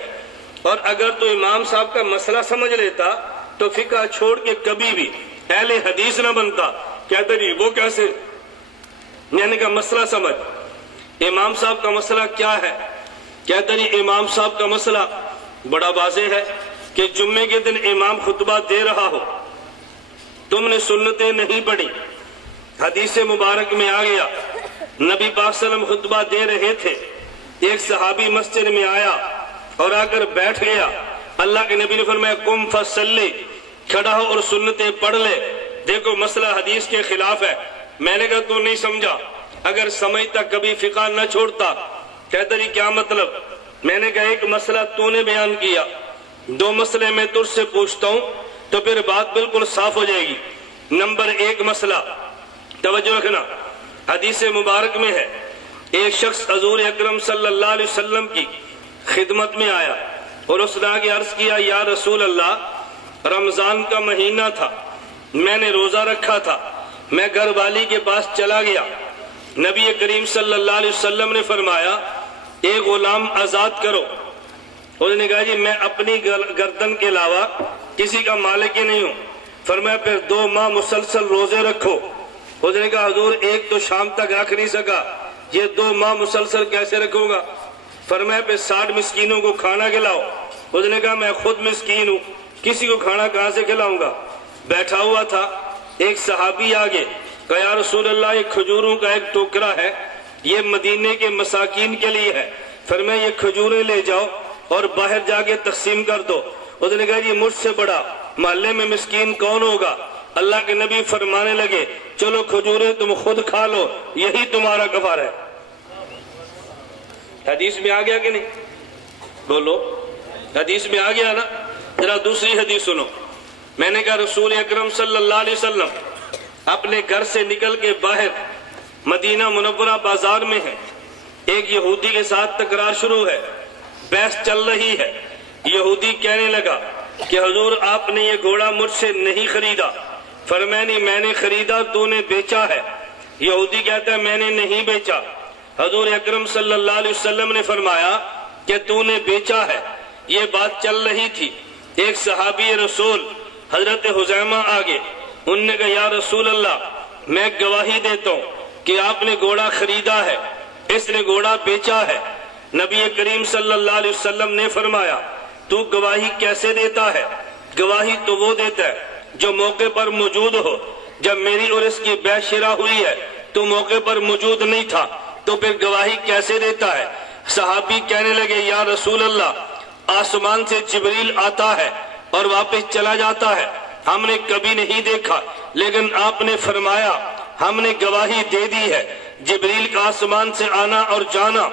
اور اگر تو امام صاحب کا مسئلہ سمجھ لیتا تو فقہ چھوڑ کے کبھی بھی اہل حدیث نہ بنتا۔ کہتے نہیں وہ کیسے؟ میں نے کہا مسئلہ سمجھ، امام صاحب کا مسئلہ کیا ہے؟ کہتے نہیں امام صاحب کا مسئلہ بڑا واضح ہے کہ جمعے کے دن امام خطبہ دے رہا ہو، تم نے سنتیں نہیں پڑھی، حدیث مبارک میں آ گیا نبی پاک صلی اللہ علیہ وسلم خطبہ دے رہے تھے، ایک صحابی مسجد میں آیا اور آ کر بیٹھ گیا، اللہ کے نبی نے فرمایا قم فصلی، کھڑا ہو اور سنتیں پڑھ لے، دیکھو مسئلہ حدیث کے خلاف ہے۔ میں نے کہا تو نہیں سمجھا، اگر سمجھتا کبھی فقہ نہ چھوڑتا۔ کہتا جی کیا مطلب؟ میں نے کہا ایک مسئلہ تو نے بیان کیا، دو مسئلے میں تجھ سے پوچھتا ہوں تو پھر بات بالکل صاف ہو جائے گی۔ نمبر ایک مسئلہ توجہ رکھنا، حدیث مبارک میں ہے ایک شخص حضور اکرم صلی اللہ علیہ وسلم کی خدمت میں آیا اور اس نے آگے عرض کیا یا رسول اللہ رمضان کا مہینہ تھا، میں نے روزہ رکھا تھا، میں گھر والی کے پاس چلا گیا، نبی کریم صلی اللہ علیہ وسلم نے فرمایا ایک غلام آزاد کرو۔ اس نے کہا جی میں اپنی گردن کے علاوہ کسی کا مالک ہی نہیں ہوں۔ فرمایا پھر 2 ماہ مسلسل روزے رکھو۔ اس نے کہا حضور ایک تو شام تک رکھ نہیں سکا، یہ 2 ماہ مسلسل کیسے رکھوں گا؟ فرمایا پھر 60 مسکینوں کو کھانا کھلاؤ۔ اس نے کہا میں خود مسکین ہوں، کسی کو کھانا کہاں سے کھلاؤں گا؟ بیٹھا ہوا تھا ایک صحابی آگے، کہا یا رسول اللہ یہ کھجوروں کا ایک ٹوکرا ہے، یہ مدینے کے مساکین کے لیے ہے، فرمایا یہ کھجوریں لے جاؤ اور باہر جا کے تقسیم کر دو۔ اس نے کہا جی مجھ سے بڑا محلے میں مسکین کون ہوگا؟ اللہ کے نبی فرمانے لگے چلو کھجوریں تم خود کھا لو، یہی تمہارا کفارہ ہے۔ حدیث میں آ گیا کہ نہیں؟ بولو حدیث میں آ گیا نا؟ ذرا دوسری حدیث سنو۔ میں نے کہا رسول اکرم صلی اللہ علیہ وسلم اپنے گھر سے نکل کے باہر مدینہ منورہ بازار میں ہے، ایک یہودی کے ساتھ تکرار شروع ہے، بحث چل رہی ہے۔ یہودی کہنے لگا کہ حضور آپ نے یہ گھوڑا مجھ سے نہیں خریدا۔ فرمایا نہیں میں نے خریدا، تو نے بیچا ہے۔ یہودی کہتا ہے میں نے نہیں بیچا۔ حضور اکرم صلی اللہ علیہ وسلم نے فرمایا کہ تو نے بیچا ہے۔ یہ بات چل رہی تھی، ایک صحابی رسول حضرت حذیمہ آگے، انہوں نے کہا یا رسول اللہ میں گواہی دیتا ہوں کہ آپ نے گھوڑا خریدا ہے، اس نے گھوڑا بیچا ہے۔ نبی کریم صلی اللہ علیہ وسلم نے فرمایا تو گواہی کیسے دیتا ہے؟ گواہی تو وہ دیتا ہے جو موقع پر موجود ہو۔ جب میری اور اس کی بیع شرا ہوئی ہے تو موقع پر موجود نہیں تھا، تو پھر گواہی کیسے دیتا ہے؟ صحابی کہنے لگے یا رسول اللہ آسمان سے جبریل آتا ہے اور واپس چلا جاتا ہے، ہم نے کبھی نہیں دیکھا لیکن آپ نے فرمایا ہم نے گواہی دے دی ہے، جبریل کا آسمان سے آنا اور جانا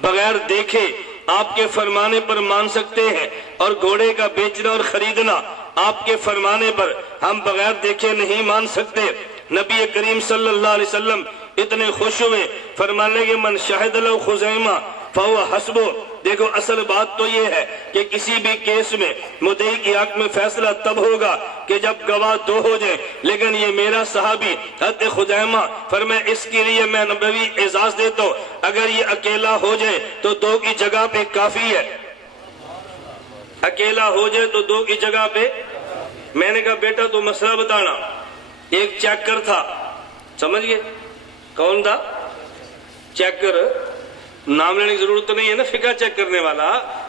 بغیر دیکھے آپ کے فرمانے پر مان سکتے ہیں، اور گھوڑے کا بیچنا اور خریدنا آپ کے فرمانے پر ہم بغیر دیکھے نہیں مان سکتے۔ نبی کریم صلی اللہ علیہ وسلم اتنے خوش ہوئے، فرمانے کہ من شہد لو خزیمہ فہو حسبو۔ دیکھو اصل بات تو یہ ہے کہ کسی بھی کیس میں مدعی کی حق میں فیصلہ تب ہوگا کہ جب گواہ دو ہو جائیں، لیکن یہ میرا صحابی حضرت خزیمہ فرمائے اس کے لیے میں نبوی اعزاز دیتا ہوں، اگر یہ اکیلا ہو جائے تو دو کی جگہ پہ کافی ہے، اکیلا ہو جائے تو دو کی جگہ پہ۔ میں نے کہا بیٹا تو مسئلہ بتانا۔ ایک چیکر تھا، سمجھ گئے کون تھا؟ چیکر، نام لینے کی ضرورت تو نہیں ہے نا، فقہ چیک کرنے والا،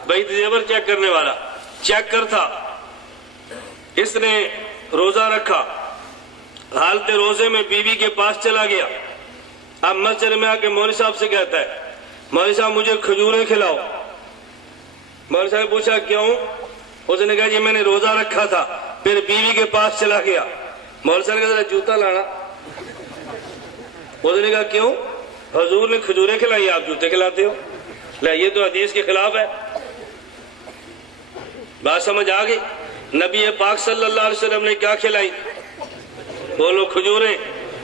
بیت زیور چیک کرنے والا چیکر تھا۔ اس نے روزہ رکھا، حالت روزے میں بیوی کے پاس چلا گیا۔ اب مسجد میں آ کے مولوی صاحب سے کہتا ہے مولوی صاحب مجھے کھجوریں کھلاؤ۔ مولوی صاحب نے پوچھا کیوں؟ اس نے کہا جی میں نے روزہ رکھا تھا، پھر بیوی کے پاس چلا گیا۔ مولوی صاحب نے کہا جوتا لانا۔ اس نے کہا کیوں؟ حضور نے کھجوریں کھلائی، آپ جوتے کھلاتے ہو؟ لے یہ تو حدیث کے خلاف ہے۔ بات سمجھ آ گئی؟ نبی پاک صلی اللہ علیہ وسلم نے کیا کھلائی؟ بولو کھجوریں،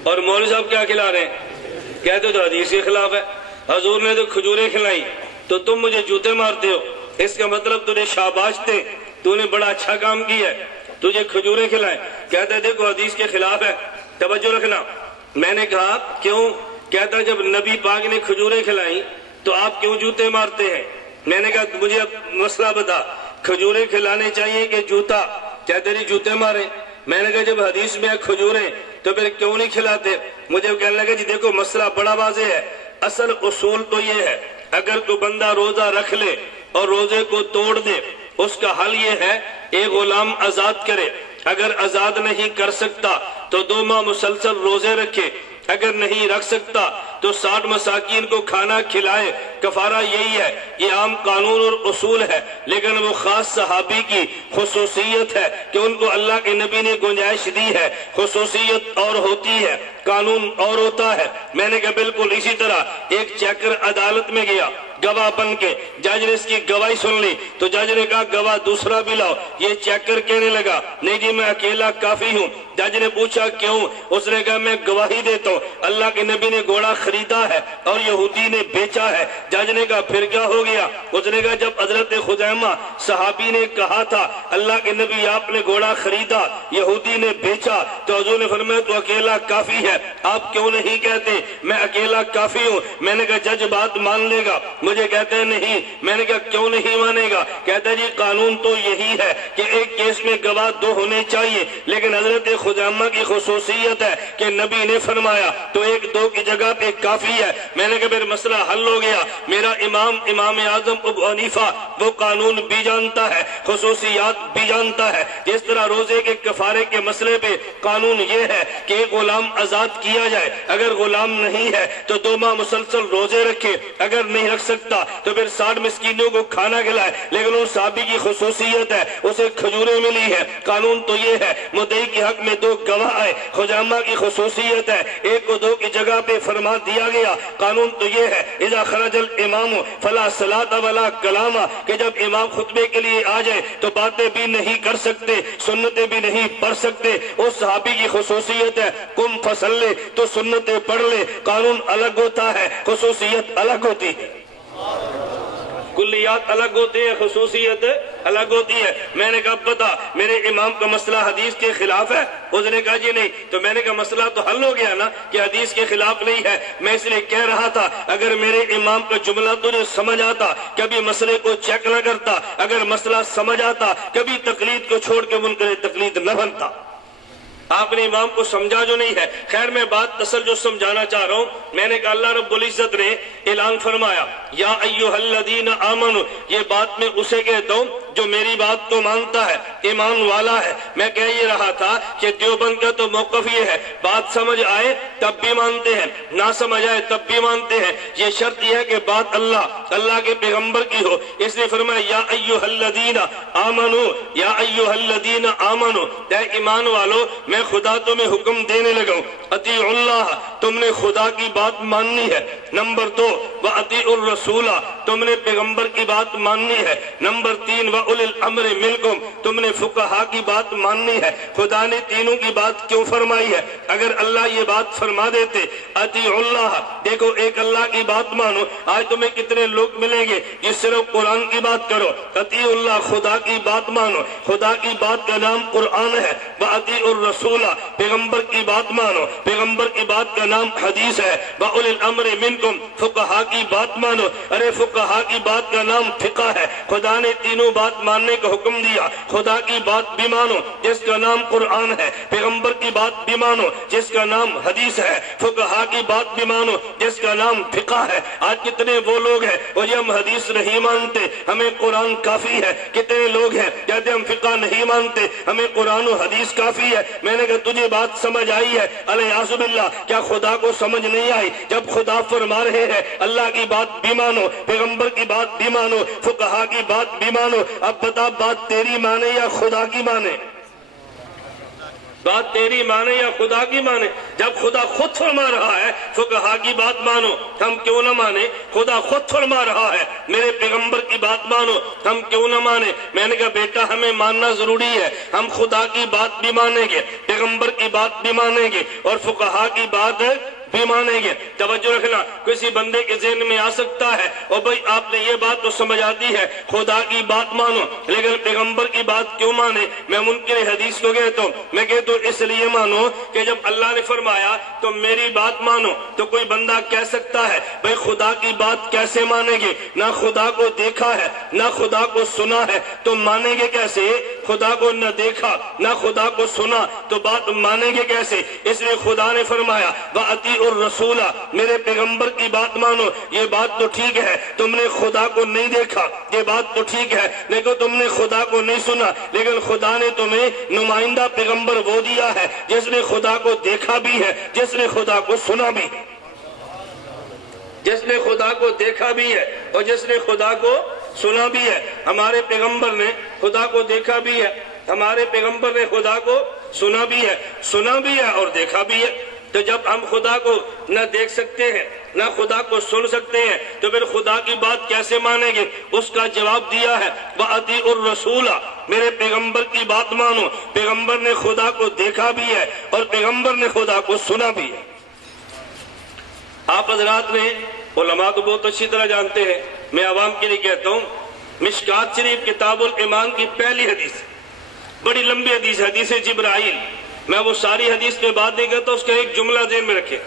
اور مولوی صاحب کیا کھلا رہے ہیں؟ کہتے تو حدیث کے خلاف ہے۔ حضور نے تو کھجوریں کھلائی تو تم مجھے جوتے مارتے ہو، اس کا مطلب تجھے شاباش دے، تو نے بڑا اچھا کام کیا ہے، تجھے کھجوریں کھلائیں۔ کہتا ہے دیکھو حدیث کے خلاف ہے، توجہ رکھنا۔ میں نے کہا کیوں؟ کہتا ہے جب نبی پاک نے کھجوریں کھلائیں تو آپ کیوں جوتے مارتے ہیں؟ میں نے کہا مجھے اب مسئلہ بتا، کھجوریں کھلانے چاہیے کہ جوتا؟ کہتے نہیں جوتے مارے۔ میں نے کہا جب حدیث میں کھجوریں تو پھر کیوں نہیں کھلاتے؟ مجھے کہنے لگا جی دیکھو مسئلہ بڑا واضح ہے، اصل اصول تو یہ ہے اگر کوئی بندہ روزہ رکھ لے اور روزے کو توڑ دے، اس کا حل یہ ہے ایک غلام آزاد کرے، اگر آزاد نہیں کر سکتا تو 2 ماہ مسلسل روزے رکھے، اگر نہیں رکھ سکتا تو 60 مساکین کو کھانا کھلائے، کفارہ یہی ہے۔ یہ عام قانون اور اصول ہے، لیکن وہ خاص صحابی کی خصوصیت ہے کہ ان کو اللہ کے نبی نے گنجائش دی ہے، خصوصیت اور ہوتی ہے، قانون اور ہوتا ہے۔ میں نے کہا بالکل اسی طرح ایک چیکر عدالت میں گیا گواہ بن کے، جج نے اس کی گواہی سن لی تو جج نے کہا گواہ دوسرا بھی لاؤ۔ یہ چیکر کہنے لگا نہیں جی میں اکیلا کافی ہوں۔ جج نے پوچھا کیوں؟ اس نے کہا میں گواہی دیتا ہوں اللہ کے نبی نے گھوڑا خریدا ہے اور یہودی نے بیچا ہے۔ جج نے کہا پھر کیا ہو گیا؟ اس نے کہا جب حضرت خزیمہ صحابی نے کہا تھا اللہ کے نبی آپ نے گھوڑا خریدا یہودی نے بیچا تو حضور نے فرمایا تو اکیلا کافی ہے، آپ کیوں نہیں کہتے میں اکیلا کافی ہوں؟ میں نے کہا جج بات مان لے گا؟ مجھے کہتے ہیں نہیں۔ میں نے کہا کیوں نہیں مانے گا؟ کہتا ہے جی قانون تو یہی ہے کہ ایک کیس میں گواہ 2 ہونے چاہیے، لیکن حضرت خزیمہ کی خصوصیت ہے کہ نبی نے فرمایا تو 1-2 کی جگہ پہ کافی ہے۔ میں نے کہا پھر مسئلہ حل ہو گیا۔ میرا امام اعظم ابو حنیفہ وہ قانون بھی جانتا ہے، خصوصیات بھی جانتا ہے۔ جس طرح روزے کے کفارے کے مسئلے پہ قانون یہ ہے کہ ایک غلام آزاد کیا جائے، اگر غلام نہیں ہے تو 2 ماہ مسلسل روزے رکھے، اگر نہیں رکھ سکتا تو پھر 60 مسکینوں کو کھانا کھلائے۔ لیکن اس صحابی کی خصوصیت ہے اسے کھجوریں ملی ہے۔ قانون تو یہ ہے مدعی کے حق میں 2 گواہ آئے، خزیمہ کی خصوصیت ہے 1 کو 2 کی جگہ پہ فرما دیا گیا۔ قانون تو یہ ہے اذا خرج الامام فلا صلاۃ ولا کلام، کہ جب امام خطبے کے لیے آ جائے تو باتیں بھی نہیں کر سکتے، سنتیں بھی نہیں پڑھ سکتے۔ اس صحابی کی خصوصیت ہے قم فصلی، تو سنتیں پڑھ لے۔ قانون الگ ہوتا ہے، خصوصیت الگ ہوتی ہے، کلیات الگ ہوتے ہیں، خصوصیت الگ ہوتی ہے۔ میں نے کہا پتا میرے امام کا مسئلہ حدیث کے خلاف ہے؟ اس نے کہا جی نہیں۔ تو میں نے کہا مسئلہ تو حل ہو گیا نا کہ حدیث کے خلاف نہیں ہے۔ میں اس لیے کہہ رہا تھا اگر میرے امام کا جملہ تجھے سمجھ آتا کبھی مسئلے کو چیک نہ کرتا، اگر مسئلہ سمجھ آتا کبھی تقلید کو چھوڑ کے منکر تقلید نہ بنتا۔ آپ نے امام کو سمجھا جو نہیں ہے۔ خیر میں بات اصل جو سمجھانا چاہ رہا ہوں، میں نے کہا اللہ رب العزت نے اعلان فرمایا یا ایھا الذین آمنوا، یہ بات میں اسے کہتا ہوں جو میری بات کو مانتا ہے ایمان والا ہے۔ میں کہہ یہ رہا تھا کہ دیوبند کا تو موقف یہ ہے، بات سمجھ آئے تب بھی مانتے ہیں، نہ سمجھ آئے تب بھی مانتے ہیں۔ یہ شرط یہ ہے کہ بات اللہ کے پیغمبر کی ہو۔ اس نے فرمایا یا ایھا الذین آمنو، یا ایھا الذین آمنو، اے ایمان والو میں خدا تمہیں حکم دینے لگا ہوں، اطیعوا اللہ، تم نے خدا کی بات ماننی ہے۔ نمبر 2 وَأَطِیعُوا الرَّسُولَ، تم نے پیغمبر کی بات ماننی ہے۔ نمبر 3 وَأُولِي الْأَمْرِ مِنکُم، تم نے فقہا کی بات ماننی ہے۔ خدا نے تینوں کی بات کیوں فرمائی ہے؟ اگر اللہ یہ بات فرما دیتے اطیعوا اللہ، دیکھو ایک اللہ کی بات مانو، آج تمہیں کتنے لوگ ملیں گے جس صرف قرآن کی بات کرو۔ اطیعوا اللہ، خدا کی بات مانو، خدا کی بات کا نام قرآن ہے۔ وَأَطِیعُوا الرَّسُولَ، پیغمبر کی بات مانو، پیغمبر کی بات کا نام حدیث ہے۔ وَأُولِي الْأَمْرِ مِنکُم، فقہا کی بات مانو، ارے فقہا کی بات کا نام فقہ ہے۔ خدا نے تینوں بات ماننے کا حکم دیا، خدا کی بات بھی مانو جس کا نام قرآن ہے، پیغمبر کی بات بھی مانو جس کا نام حدیث ہے، فقہا کی بات بھی مانو جس کا نام فقہ ہے۔ آج کتنے وہ لوگ ہیں وہ یہ ہم حدیث نہیں مانتے ہمیں قرآن کافی ہے، کتنے لوگ ہیں کہتے ہم فقہ نہیں مانتے ہمیں قرآن و حدیث کافی ہے۔ میں نے کہا تجھے بات سمجھ آئی ہے؟ الیاذ باللہ، کیا خدا کو سمجھ نہیں آئی؟ جب خدا فرما رہے ہیں اللہ کی بات بھی مانو، پیغمبر کی بات بھی مانو، فقہا کی بات بھی مانو، اب بتا بات تیری مانے یا خدا کی مانے؟ بات تیری مانے یا خدا کی مانے؟ جب خدا خود فرما رہا ہے فقہا کی بات مانو، ہم کیوں نہ مانے؟ خدا خود فرما رہا ہے میرے پیغمبر کی بات مانو، ہم کیوں نہ مانے؟ میں نے کہا بیٹا ہمیں ماننا ضروری ہے، ہم خدا کی بات بھی مانیں گے، پیغمبر کی بات بھی مانیں گے اور فقہا کی بات بھی مانیں گے۔ توجہ رکھنا، کسی بندے کے ذہن میں آ سکتا ہے اور بھائی آپ نے یہ بات تو سمجھ آتی ہے خدا کی بات مانو لیکن پیغمبر کی بات کیوں مانے؟ میں منکر حدیث کو کہتا ہوں، میں کہتا ہوں اس لیے مانو کہ جب اللہ نے فرمایا تو میری بات مانو، تو کوئی بندہ کہہ سکتا ہے بھائی خدا کی بات کیسے مانیں گے؟ نہ خدا کو دیکھا ہے نہ خدا کو سنا ہے تو مانیں گے کیسے؟ خدا کو نہ دیکھا نہ خدا کو سنا تو بات مانیں گے کیسے؟ اس لیے خدا نے فرمایا وَأَطِیعُوا الرَّسُولَ، میرے پیغمبر کی بات مانو۔ یہ بات تو ٹھیک ہے تم نے خدا کو نہیں دیکھا، یہ بات تو ٹھیک ہے لیکن تم نے خدا کو نہیں سنا، لیکن خدا نے تمہیں نمائندہ پیغمبر وہ دیا ہے جس نے خدا کو دیکھا بھی ہے، جس نے خدا کو سنا بھی ہے، جس نے خدا کو دیکھا بھی ہے اور جس نے خدا کو سنا بھی ہے۔ ہمارے پیغمبر نے خدا کو دیکھا بھی ہے، ہمارے پیغمبر نے خدا کو سنا بھی ہے اور دیکھا بھی ہے۔ تو جب ہم خدا کو نہ دیکھ سکتے ہیں نہ خدا کو سن سکتے ہیں تو پھر خدا کی بات کیسے مانیں گے؟ اس کا جواب دیا ہے وَأَطِیعُوا الرَّسُولَ، میرے پیغمبر کی بات مانو، پیغمبر نے خدا کو دیکھا بھی ہے اور پیغمبر نے خدا کو سنا بھی ہے۔ آپ حضرات نے علماء کو بہت اچھی طرح جانتے ہیں، میں عوام کے لیے کہتا ہوں، مشکات شریف کتاب الایمان کی پہلی حدیث، بڑی لمبی حدیث، حدیث جبرائیل، میں وہ ساری حدیث پہ بات نہیں کرتا، اس کا ایک جملہ ذہن میں رکھے۔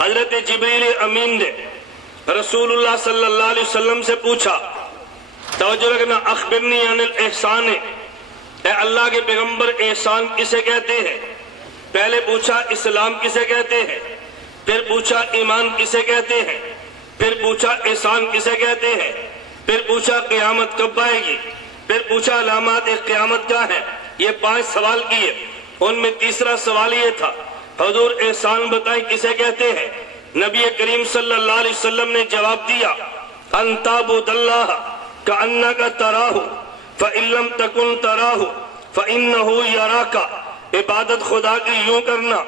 حضرت جبریل امین نے رسول اللہ صلی اللہ علیہ وسلم سے پوچھا، توجہ رکھنا، اخبرنی عن الاحسان، اے اللہ کے پیغمبر احسان کسے کہتے ہیں؟ پہلے پوچھا اسلام کسے کہتے ہیں، پھر پوچھا ایمان کسے کہتے ہیں، پھر پوچھا احسان کسے کہتے ہیں، پھر پوچھا قیامت کب آئے گی، پھر پوچھا علامات قیامت کیا ہیں۔ یہ 5 سوال کیے، ان میں تیسرا سوال یہ تھا حضور احسان بتائیں کسے کہتے ہیں؟ نبی کریم صلی اللہ علیہ وسلم نے جواب دیا ان تعبد اللہ کأنک تراہ فإن لم تکن تراہ فإنہ یراک، عبادت خدا کی یوں کرنا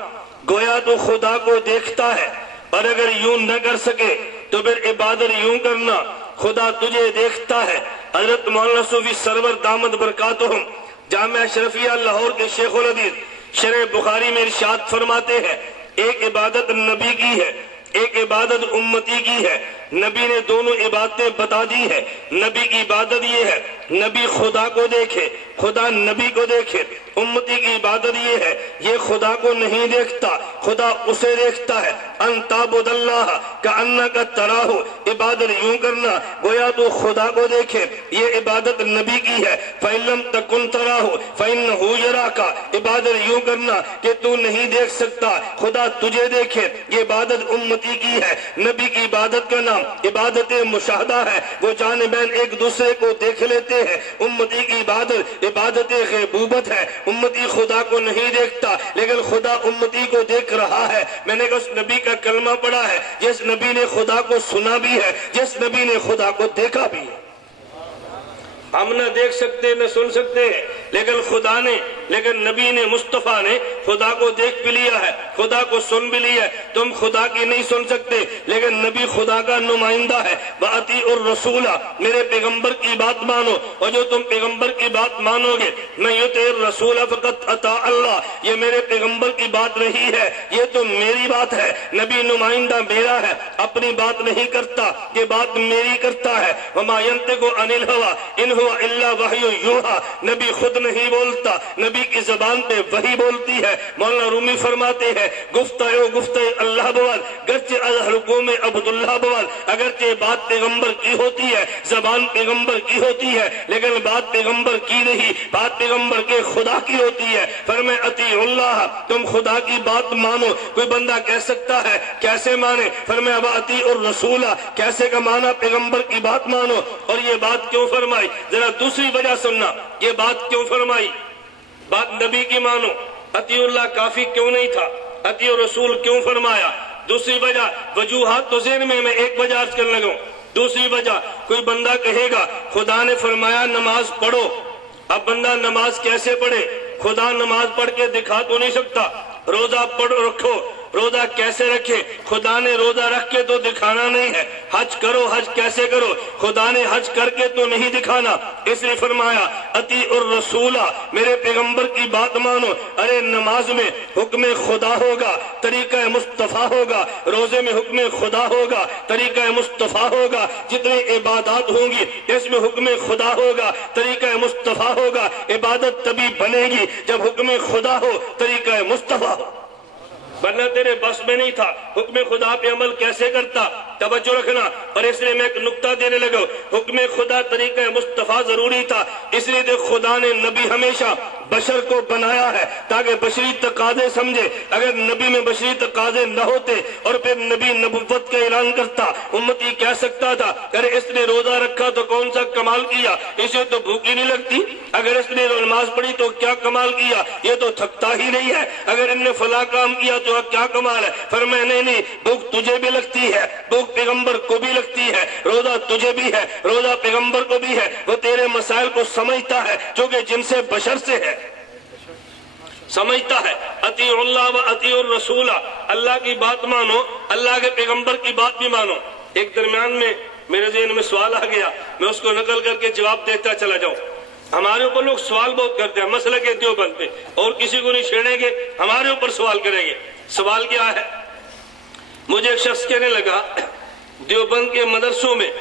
گویا تو خدا کو دیکھتا ہے، اور اگر یوں نہ کر سکے تو پھر عبادت یوں کرنا خدا تجھے دیکھتا ہے۔ حضرت مولانا صوفی سرور دامت برکاتہم جامعہ اشرفیہ لاہور کے شیخ الحدیث شرح بخاری میں ارشاد فرماتے ہیں ایک عبادت نبی کی ہے، ایک عبادت امتی کی ہے۔ نبی نے دونوں عبادتیں بتا دی ہے۔ نبی کی عبادت یہ ہے نبی خدا کو دیکھے، خدا نبی کو دیکھے۔ امتی کی عبادت یہ ہے یہ خدا کو نہیں دیکھتا، خدا اسے دیکھتا ہے۔ ان تعبد اللہ کأنک تراہ، عبادت یوں کرنا گویا تو خدا کو دیکھے، یہ عبادت نبی کی ہے۔ فإن لم تکن تراہ فإنہ یراک، عبادت یوں کرنا کہ تو نہیں دیکھ سکتا خدا تجھے دیکھے، یہ عبادت امتی کی ہے۔ نبی کی عبادت کا نام عبادت مشاہدہ ہے، وہ جانبین ایک دوسرے کو دیکھ لیتے ہیں۔ امتی کی عبادت غیبوبت ہے، امتی خدا کو نہیں دیکھتا لیکن خدا امتی کو دیکھ رہا ہے۔ میں نے اس نبی کا کلمہ پڑھا ہے جس نبی نے خدا کو سنا بھی ہے، جس نبی نے خدا کو دیکھا بھی ہے۔ ہم نہ دیکھ سکتے نہ سن سکتے ہیں لیکن نبی نے مصطفیٰ نے خدا کو دیکھ بھی لیا ہے، خدا کو سن بھی لیا ہے۔ تم خدا کی نہیں سن سکتے لیکن نبی خدا کا نمائندہ ہے۔ وَأَطِيعُوا الرَّسُولَ، میرے پیغمبر کی بات مانو، اور جو تم پیغمبر کی بات مانو گے، مَن يُطِعِ الرَّسُولَ فَقَدْ أَطَاعَ اللَّهَ، یہ میرے پیغمبر کی بات رہی ہے، یہ تو میری بات ہے۔ نبی نمائندہ میرا ہے، اپنی بات نہیں کرتا، یہ بات میری کرتا ہے۔ وَمَا يَنطِقُ عَنِ الْهَوَىٰ إِنْ هُوَ إِلَّا وَحْيٌ يُوحَىٰ، نبی خود نہیں بولتا، نبی کی زبان پہ وحی بولتی ہے۔ مولانا رومی فرماتے ہیں گفتہ اللہ بوال گرچہ از حلقوم عبداللہ بوال، اگرچہ بات پیغمبر کی ہوتی ہے، زبان پیغمبر کی ہوتی ہے، لیکن بات پیغمبر کی نہیں، بات پیغمبر کے خدا کی ہوتی ہے۔ فرمائے اطیع اللہ، تم خدا کی بات مانو۔ کوئی بندہ کہہ سکتا ہے کیسے مانے؟ فرمائے وَأَطِيعُوا الرَّسُولَ، کیسے کا مانا پیغمبر کی بات مانو۔ اور یہ بات کیوں فرمائی؟ ذرا دوسری وجہ سننا، یہ بات کیوں فرمائی؟ بات نبی کی مانو، اطیع اللہ کافی کیوں نہیں تھا؟ اطیع الرسول کیوں فرمایا؟ دوسری وجہ، وجوہات تو ذہن میں ایک وجہ عرض کرنے لگوں۔ دوسری وجہ، کوئی بندہ کہے گا خدا نے فرمایا نماز پڑھو، اب بندہ نماز کیسے پڑھے؟ خدا نماز پڑھ کے دکھا تو نہیں سکتا۔ روزہ پڑھو رکھو، روزہ کیسے رکھے؟ خدا نے روزہ رکھ کے تو دکھانا نہیں ہے۔ حج کرو، حج کیسے کرو؟ خدا نے حج کر کے تو نہیں دکھانا، اس لیے فرمایا اطیع الرسول، میرے پیغمبر کی بات مانو۔ ارے نماز میں حکم خدا ہوگا، طریقہ مصطفیٰ ہوگا، روزے میں حکم خدا ہوگا، طریقہ مصطفیٰ ہوگا، جتنی عبادات ہوں گی اس میں حکم خدا ہوگا، طریقہ مصطفیٰ ہوگا۔ عبادت تبھی بنے گی جب حکم خدا ہو، طریقہ مصطفیٰ ہو، ورنہ تیرے بس میں نہیں تھا۔ حکم خدا پہ عمل کیسے کرتا؟ توجہ رکھنا۔ اور اس لیے میں ایک نکتہ دینے لگا، حکم خدا طریقہ مصطفیٰ ضروری تھا، اس لیے کہ خدا نے نبی ہمیشہ بشر کو بنایا ہے تاکہ بشری تقاضے سمجھے۔ اگر نبی میں بشری تقاضے نہ ہوتے اور پھر نبی نبوت کا اعلان کرتا، امتی کہہ سکتا تھا اگر اس نے روزہ رکھا تو کون سا کمال کیا، اسے تو بھوک ہی نہیں لگتی۔ اگر اس نے نماز پڑھی تو کیا کمال کیا، یہ تو تھکتا ہی نہیں ہے۔ اگر ان نے فلاں کام کیا تو کیا کمال ہے۔ فرمایا نہیں، بھوک تجھے بھی لگتی ہے، بھوک پیغمبر کو بھی لگتی ہے، روزہ تجھے بھی ہے، روزہ پیغمبر کو بھی ہے۔ وہ تیرے مسائل کو سمجھتا ہے جو کہ جن سے بشر سے ہے، سمجھتا ہے۔ اطیع اللہ و اطیع الرسول، اللہ کی بات مانو، اللہ کے پیغمبر کی بات بھی مانو۔ ایک درمیان میں میرے ذہن میں سوال آ گیا، میں اس کو نقل کر کے جواب دیتا چلا جاؤں۔ ہمارے اوپر لوگ سوال بہت کرتے ہیں مسئلہ کے دیوبند پہ، اور کسی کو نہیں چھیڑیں گے، ہمارے اوپر سوال کریں گے۔ سوال کیا ہے؟ مجھے ایک شخص کہنے لگا دیوبند کے مدرسوں میں،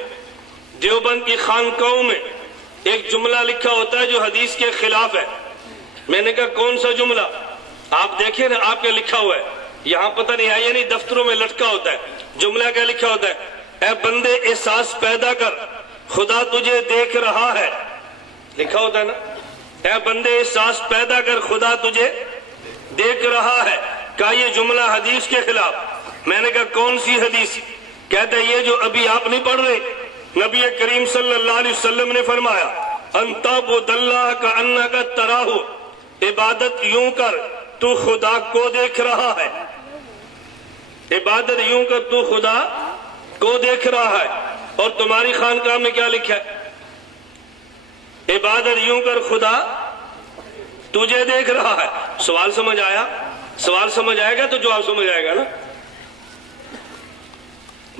دیوبند کی خانقاہوں میں ایک جملہ لکھا ہوتا ہے جو حدیث کے خلاف ہے۔ میں نے کہا کون سا جملہ؟ آپ دیکھیں نا، آپ کے لکھا ہوا ہے، یہاں پتہ نہیں ہے، یعنی دفتروں میں لٹکا ہوتا ہے۔ جملہ کیا لکھا ہوتا ہے؟ اے بندے احساس پیدا کر، خدا تجھے دیکھ رہا ہے۔ لکھا ہوتا ہے نا، اے بندے احساس پیدا کر، خدا تجھے دیکھ رہا ہے۔ کہا یہ جملہ حدیث کے خلاف۔ میں نے کہا کون سی حدیث؟ کہتا ہے یہ جو ابھی آپ نہیں پڑھ رہے، نبی کریم صلی اللہ علیہ وسلم نے فرمایا ان تعبد اللہ کأنک تراہ، عبادت یوں کر تو خدا کو دیکھ رہا ہے، عبادت یوں کر تو خدا کو دیکھ رہا ہے۔ اور تمہاری خانقاہ میں کیا لکھا ہے؟ عبادت یوں کر خدا تجھے دیکھ رہا ہے۔ سوال سمجھ آیا؟ سوال سمجھ آئے گا تو جواب سمجھ آئے گا نا۔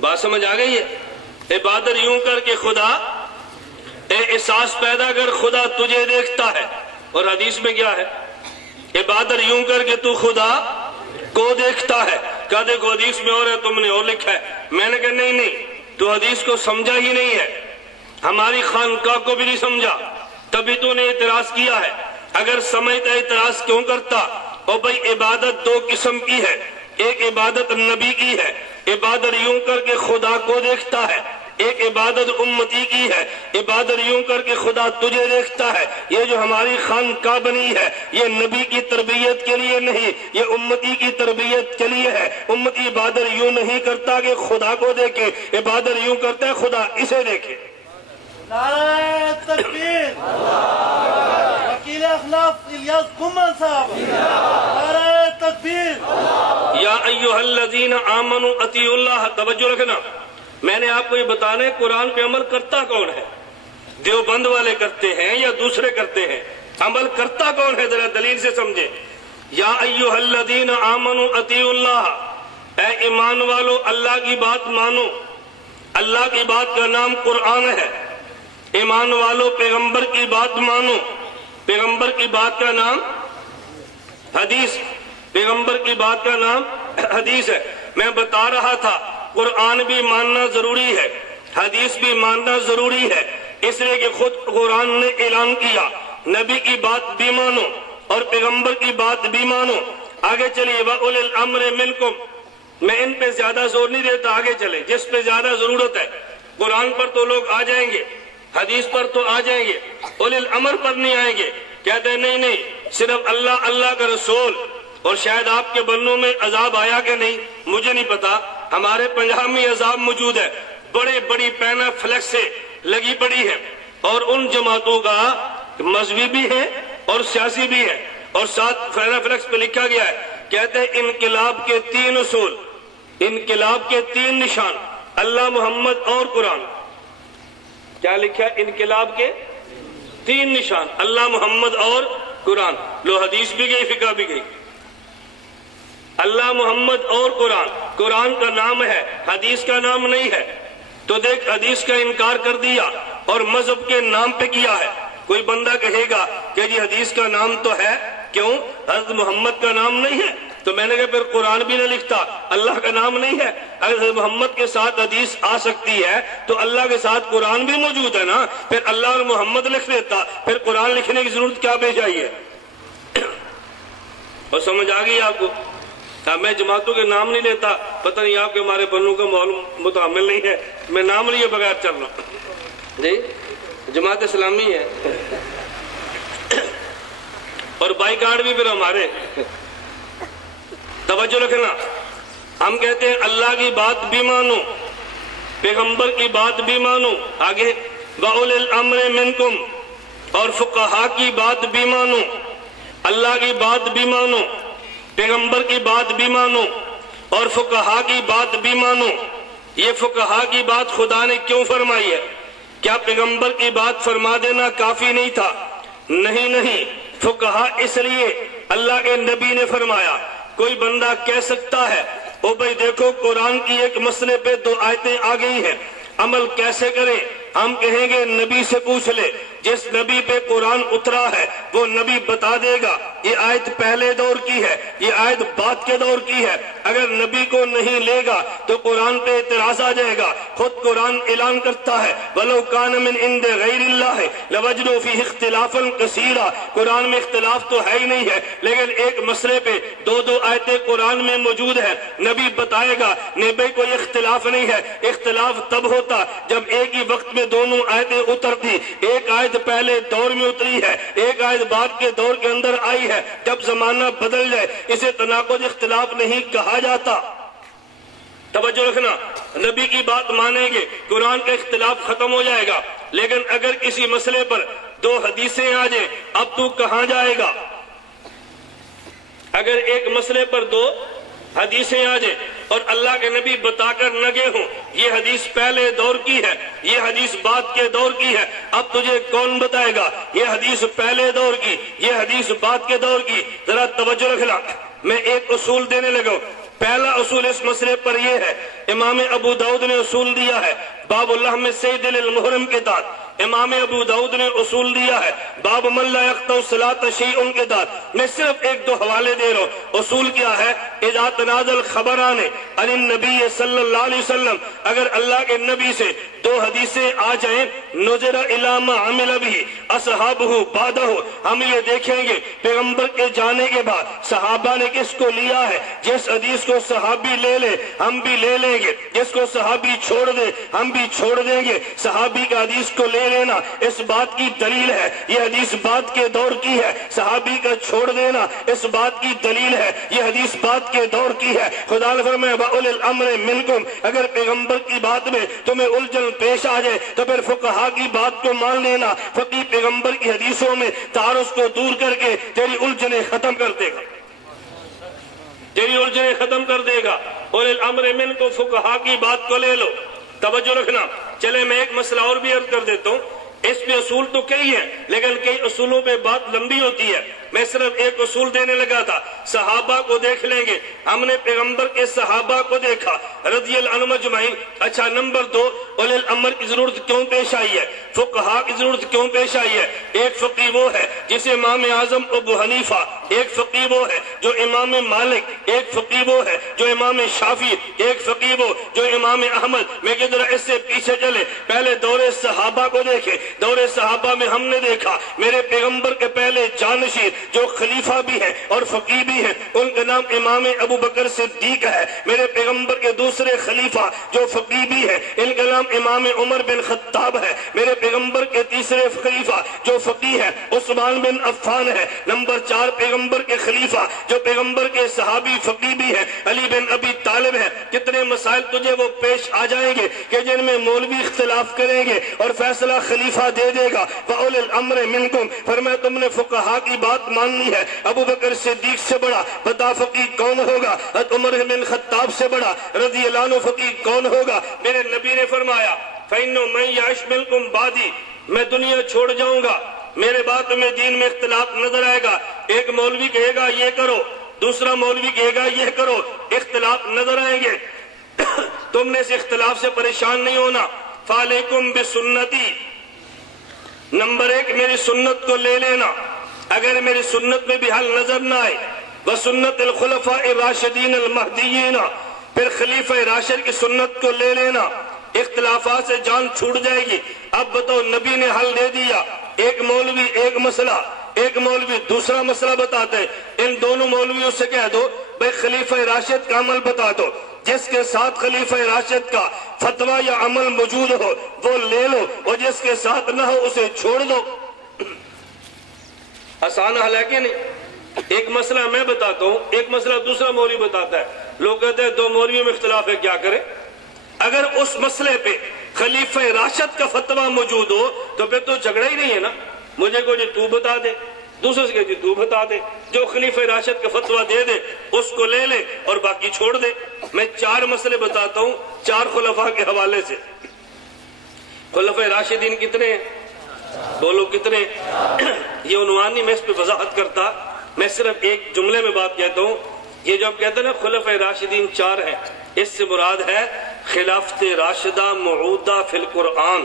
بات سمجھ آ گئی ہے؟ عبادت یوں کر کے خدا، احساس پیدا کر خدا تجھے دیکھتا ہے۔ اور حدیث میں کیا ہے؟ عبادت یوں کر کے تو خدا کو دیکھتا ہے۔ کہا دیکھو حدیث میں اور ہے، تم نے اور لکھا ہے۔ میں نے کہا نہیں، تو حدیث کو سمجھا ہی نہیں ہے، ہماری خانقاہ کو بھی نہیں سمجھا، تبھی تو نے اعتراض کیا ہے۔ اگر سمجھتا اعتراض کیوں کرتا؟ اور بھائی عبادت دو قسم کی ہے، ایک عبادت نبی کی ہے، عبادت یوں کر کے خدا کو دیکھتا ہے، ایک عبادت امتی کی ہے، عبادت یوں کر کے خدا تجھے دیکھتا ہے۔ یہ جو ہماری خانقاہ بنی ہے یہ نبی کی تربیت کے لیے نہیں، یہ امتی کی تربیت کے لیے ہے۔ امتی عبادت یوں نہیں کرتا کہ خدا کو دیکھے، عبادت یوں کرتا ہے خدا اسے دیکھے۔ نعرہ تکبیر، وکیل اخلاف الیاس کمل صاحب، نعرہ تکبیر۔ یا ایھا الذین آمنوا اطیعوا اللہ، توجہ رکھنا، میں نے آپ کو یہ بتانا ہے قرآن پہ عمل کرتا کون ہے؟ دیوبند والے کرتے ہیں یا دوسرے کرتے ہیں؟ عمل کرتا کون ہے؟ ذرا دلیل سے سمجھے۔ یا ایھا الذین آمنوا اطیعوا اللہ، اے ایمان والو اللہ کی بات مانو۔ اللہ کی بات کا نام قرآن ہے۔ ایمان والو پیغمبر کی بات مانو۔ پیغمبر کی بات کا نام حدیث، پیغمبر کی بات کا نام حدیث ہے۔ میں بتا رہا تھا قرآن بھی ماننا ضروری ہے، حدیث بھی ماننا ضروری ہے، اس لیے کہ خود قرآن نے اعلان کیا نبی کی بات بھی مانو اور پیغمبر کی بات بھی مانو۔ آگے چلیے، وَأُولِي الْأَمْرِ مِنْكُمْ، میں ان پہ زیادہ زور نہیں دیتا، آگے چلے جس پہ زیادہ ضرورت ہے۔ قرآن پر تو لوگ آ جائیں گے، حدیث پر تو آ جائیں گے، اولی الامر پر نہیں آئیں گے۔ کہتے ہیں نہیں نہیں، صرف اللہ اللہ کا رسول، اور شاید آپ کے بندوں میں عذاب آیا کہ نہیں مجھے نہیں پتا، ہمارے پنجاب میں عذاب موجود ہے، بڑے بڑی پینا فلیکس سے لگی پڑی ہے، اور ان جماعتوں کا مذہبی بھی ہے اور سیاسی بھی ہے، اور ساتھ پینا فلیکس پہ لکھا گیا ہے، کہتے ہیں انقلاب کے 3 اصول، انقلاب کے 3 نشان، اللہ محمد اور قرآن۔ کیا لکھا ہے؟ انقلاب کے 3 نشان، اللہ محمد اور قرآن۔ لو حدیث بھی گئی، فقہ بھی گئی۔ اللہ محمد اور قرآن، قرآن کا نام ہے، حدیث کا نام نہیں ہے، تو دیکھ حدیث کا انکار کر دیا اور مذہب کے نام پہ کیا ہے۔ کوئی بندہ کہے گا کہ جی حدیث کا نام تو ہے، کیوں حضرت محمد کا نام نہیں ہے؟ تو میں نے کہا پھر قرآن بھی نہ لکھتا، اللہ کا نام نہیں ہے۔ اگر حضرت محمد کے ساتھ حدیث آ سکتی ہے تو اللہ کے ساتھ قرآن بھی موجود ہے نا، پھر اللہ اور محمد لکھ دیتا، پھر قرآن لکھنے کی ضرورت کیا پیش آئی ہے؟ اور سمجھ آ گئی آپ کو؟ میں جماعتوں کے نام نہیں لیتا، پتہ نہیں آپ کے ہمارے بنوں کا متعامل نہیں ہے، میں نام لیے بغیر چل رہا ہوں جی، جماعت اسلامی ہے، اور بائی کارڈ بھی پھر ہمارے۔ توجہ رکھنا، ہم کہتے ہیں اللہ کی بات بھی مانو، پیغمبر کی بات بھی مانو، آگے وَأُولِي الْأَمْرِ مِنْكُمْ، اور فقہا کی بات بھی مانو، اللہ کی بات بھی مانو، پیغمبر کی بات بھی مانو اور فقہا کی بات بھی مانو۔ یہ فقہا کی بات خدا نے کیوں فرمائی ہے؟ کیا پیغمبر کی بات فرما دینا کافی نہیں تھا؟ نہیں نہیں، فقہا اس لیے اللہ کے نبی نے فرمایا۔ کوئی بندہ کہہ سکتا ہے او بھائی دیکھو قرآن کی ایک مسئلے پہ 2 آیتیں آ گئی ہیں، عمل کیسے کریں؟ ہم کہیں گے نبی سے پوچھ لے، جس نبی پہ قرآن اترا ہے وہ نبی بتا دے گا یہ آیت پہلے دور کی ہے، یہ آیت بعد کے دور کی ہے۔ اگر نبی کو نہیں لے گا تو قرآن پہ اعتراض آ جائے گا۔ خود قرآن اعلان کرتا ہے وَلَوْ كَانَ مِنْ عِنْدِ غَيْرِ اللَّهِ لَوَجَدُوا فِيهِ اخْتِلَافًا كَثِيرًا، قرآن میں اختلاف تو ہے ہی نہیں ہے، لیکن ایک مسئلے پہ 2 آیتیں قرآن میں موجود ہیں، نبی بتائے گا نبی کوئی اختلاف نہیں ہے۔ اختلاف تب ہوتا جب ایک ہی وقت میں دونوں آیتیں اترتی، ایک آیت پہلے دور میں اتری ہے، ایک آیت بعد کے دور کے اندر آئی ہے۔ جب زمانہ بدل جائے اسے تناقض اختلاف نہیں کہا جاتا۔ توجہ رکھنا، نبی کی بات مانیں گے قرآن کا اختلاف ختم ہو جائے گا، لیکن اگر کسی مسئلے پر 2 حدیثیں آ جائیں اب تو کہاں جائے گا؟ اگر ایک مسئلے پر 2 حدیثیں آ جائیں اور اللہ کے نبی بتا کر نہ گئے ہوں یہ حدیث پہلے دور کی ہے، یہ حدیث بعد کے دور کی ہے، اب تجھے کون بتائے گا یہ حدیث پہلے دور کی، یہ حدیث بعد کے دور کی؟ ذرا توجہ رکھنا، میں ایک اصول دینے لگا۔ پہلا اصول اس مسئلے پر یہ ہے، امام ابو داؤد نے اصول دیا ہے باب اللحم سید للمحرم کے تحت، امام ابو داؤد نے اصول دیا ہے، باب من لا یقطع الصلاۃ شیء کے دار. میں صرف ایک دو حوالے دے رہا ہوں. اصول کیا ہے؟ اذا تنازل خبران عن النبی صلی اللہ علیہ وسلم، اگر اللہ کے نبی سے دو حدیثیں آ جائیں، نظر الی ما عمل به اصحابہ بعدہ، ہم یہ دیکھیں گے پیغمبر کے جانے کے بعد صحابہ نے کس کو لیا ہے. جس حدیث کو صحابی لے لے ہم بھی لے لیں گے، جس کو صحابی چھوڑ دے ہم بھی چھوڑ دیں گے. صحابی کا حدیث کو لے لینا اس بات کی دلیل ہے یہ حدیث بات کے دور کی ہے، صحابی کا چھوڑ دینا اس بات کی دلیل ہے یہ حدیث بات کے دور کی ہے. خدا نے فرمایا وَأُولِي الْأَمْرِ مِنْكُمْ، اگر پیغمبر کی بات میں تمہیں الجھن پیش آ جائے تو پھر فقہا کی بات کو مان لینا. فقیہ پیغمبر کی حدیثوں میں تعارض کو دور کر کے تیری الجھنیں ختم کر دے گا، تیری الجھنیں ختم کر دے گا. اور الامر منکم، فقہا کی بات کو لے لو. توجہ رکھنا. چلے میں ایک مسئلہ اور بھی عرض کر دیتا ہوں. اس پہ اصول تو کئی ہیں لیکن کئی اصولوں پہ بات لمبی ہوتی ہے. میں صرف ایک اصول دینے لگا تھا. صحابہ کو دیکھ لیں گے، ہم نے پیغمبر کے صحابہ کو دیکھا رضی اللہ عنہم اجمعین. اچھا نمبر 2، اولی الامر کی ضرورت کیوں پیش آئی ہے، فقہا کی ضرورت کیوں پیش آئی ہے؟ ایک فقیہ وہ ہے جسے امام اعظم ابو حنیفہ، ایک فقیہ وہ ہے جو امام مالک، ایک فقیہ وہ ہے جو امام شافعی، ایک فقیہ وہ جو امام احمد. میں کہ ذرا اس سے پیچھے چلے، پہلے دور صحابہ کو دیکھے. دور صحابہ میں ہم نے دیکھا میرے پیغمبر کے پہلے جانشین جو خلیفہ بھی ہے اور فقیہ بھی ہے، ان کا نام امام ابو بکر صدیق ہے. میرے پیغمبر کے دوسرے خلیفہ جو فقیہ بھی ہے، ان کا نام امام عمر بن خطاب ہے. میرے پیغمبر کے تیسرے خلیفہ جو فقیہ ہے عثمان بن عفان ہے. نمبر 4 پیغمبر کے خلیفہ جو پیغمبر کے صحابی فقیہ بھی ہے، علی بن ابی طالب ہے. کتنے مسائل تجھے وہ پیش آ جائیں گے کہ جن میں مولوی اختلاف کریں گے اور فیصلہ خلیفہ دے دے گا. وَأُولِي الْأَمْرِ مِنْكُمْ، فرمایا تم نے فقہا کی بات ماننی ہے. ابو بکر صدیق سے بڑا بتا فقیہ کون ہوگا؟ عمر بن خطاب سے بڑا رضی اللہ عنہ فقیہ کون ہوگا؟ میرے نبی نے فرمایا فَإِنَّهُ مَن يَعِشْ مِنْكُمْ بَعْدِي، میں دنیا چھوڑ جاؤں گا، میرے بعد میں دین میں اختلاف نظر آئے گا. ایک مولوی کہے گا یہ کرو، دوسرا مولوی کہے گا یہ کرو، اختلاف نظر آئیں گے. تم نے اس اختلاف سے پریشان نہیں ہونا. فَعَلَيْكُمْ بِسُنَّتِي، نمبر 1 میری سنت کو لے لینا. اگر میری سنت میں بھی حل نظر نہ آئے، وَسُنَّتِ الْخُلَفَاءِ الرَّاشِدِينَ الْمَهْدِيِّينَ، پھر خلیفہ راشد کی سنت کو لے لینا. اختلافات سے جان چھوٹ جائے گی. اب بتاؤ نبی نے حل دے دیا، ایک مولوی ایک مسئلہ، ایک مولوی دوسرا مسئلہ بتاتے ہیں. ان دونوں مولویوں سے کہہ دو بھئی خلیفہ راشد کا عمل بتا دو، جس کے ساتھ خلیفہ راشد کا فتویٰ یا عمل موجود ہو وہ لے لو، اور جس کے ساتھ نہ ہو اسے چھوڑ دو. آسان حل ہے کہ نہیں؟ ایک مسئلہ میں بتاتا ہوں، ایک مسئلہ دوسرا مولوی بتاتا ہے. لوگ کہتے ہیں دو مولویوں میں اختلاف ہے، کیا کریں؟ اگر اس مسئلے پہ خلیفہ راشد کا فتویٰ موجود ہو تو پھر تو جھگڑا ہی نہیں ہے نا. مجھے کو جی تو بتا دے، دوسرے سے کہ جی تو بتا دے. جو خلیفہ راشد کا فتویٰ دے دے اس کو لے لے اور باقی چھوڑ دے. میں 4 مسئلے بتاتا ہوں 4 خلفاء کے حوالے سے. خلفاء راشدین کتنے ہیں؟ بولو کتنے؟ یہ عنوان نہیں، میں اس پہ وضاحت کرتا، میں صرف ایک جملے میں بات کہتا ہوں. یہ جو آپ کہتے ہیں نا خلفاء راشدین 4 ہیں، اس سے مراد ہے خلافت راشدہ معودہ فی القرآن.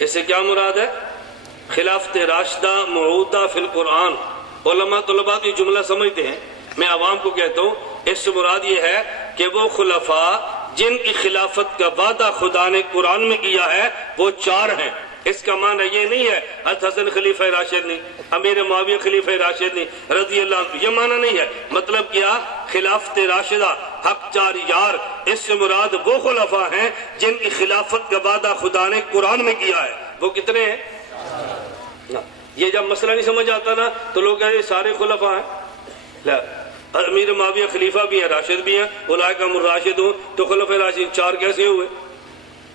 اس سے کیا مراد ہے؟ خلافت راشدہ معودہ فی القرآن. علماء طلباء یہ جملہ سمجھتے ہیں، میں عوام کو کہتا ہوں اس سے مراد یہ ہے کہ وہ خلفاء جن کی خلافت کا وعدہ خدا نے قرآن میں کیا ہے وہ 4 ہیں. اس کا معنی یہ نہیں ہے حضرت حسن خلیفہ راشد نہیں، امیر معاویہ خلیفہ راشد نہیں رضی اللہ عنہ، یہ معنی نہیں ہے. مطلب کیا؟ خلافت راشدہ حق 4 یار، اس سے مراد وہ خلفاء ہیں جن کی خلافت کا وعدہ خدا نے قرآن میں کیا ہے. وہ کتنے ہیں؟ یہ جب مسئلہ نہیں سمجھ آتا نا تو لوگ کہتے ہیں سارے خلفاء ہیں. امیر معاویہ خلیفہ بھی ہیں، راشد بھی ہیں، اولئک هم الراشدون، تو خلفاء راشدین 4 کیسے ہوئے؟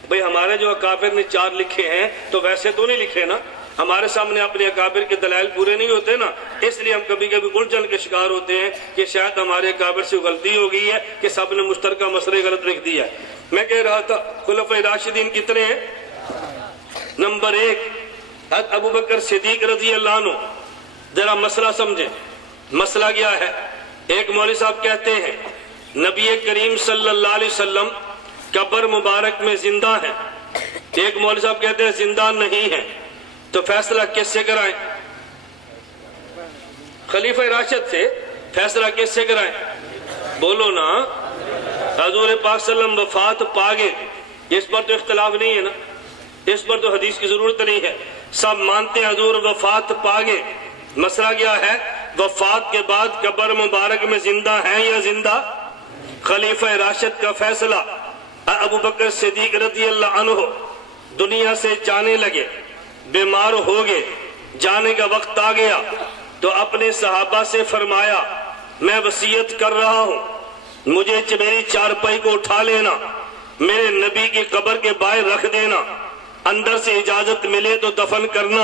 بھئی ہمارے جو اکابر نے 4 لکھے ہیں تو ویسے تو نہیں لکھے نا، ہمارے سامنے اپنے اکابر کے دلائل پورے نہیں ہوتے نا، اس لیے ہم کبھی کبھی الجھن کے شکار ہوتے ہیں کہ شاید ہمارے اکابر سے غلطی ہو گئی ہے کہ سب نے مشترکہ مسئلے غلط لکھ دیا ہے. میں کہہ رہا تھا خلفاء راشدین کتنے ہیں؟ نمبر 1 حضرت ابو بکر صدیق رضی اللہ عنہ. ذرا مسئلہ سمجھیں، مسئلہ کیا ہے؟ ایک مولوی صاحب کہتے ہیں نبی کریم صلی اللہ علیہ وسلم قبر مبارک میں زندہ ہیں، ایک مولوی صاحب کہتے ہیں زندہ نہیں ہیں تو فیصلہ کس سے کرائیں؟ خلیفہ راشد سے فیصلہ کس سے کرائیں؟ بولو نا۔ حضور پاک صلی اللہ علیہ وسلم وفات پا گئے، اس پر تو اختلاف نہیں ہے نا، اس پر تو حدیث کی ضرورت نہیں ہے، سب مانتے ہیں حضور وفات پا گئے۔ مسئلہ کیا ہے؟ وفات کے بعد قبر مبارک میں زندہ ہیں یا زندہ؟ خلیفہ راشد کا فیصلہ۔ ابو بکر صدیق رضی اللہ عنہ دنیا سے جانے لگے، بیمار ہو گئے، جانے کا وقت آ گیا تو اپنے صحابہ سے فرمایا میں وصیت کر رہا ہوں، مجھے میری چارپائی کو اٹھا لینا، میرے نبی کی قبر کے باہر رکھ دینا، اندر سے اجازت ملے تو دفن کرنا،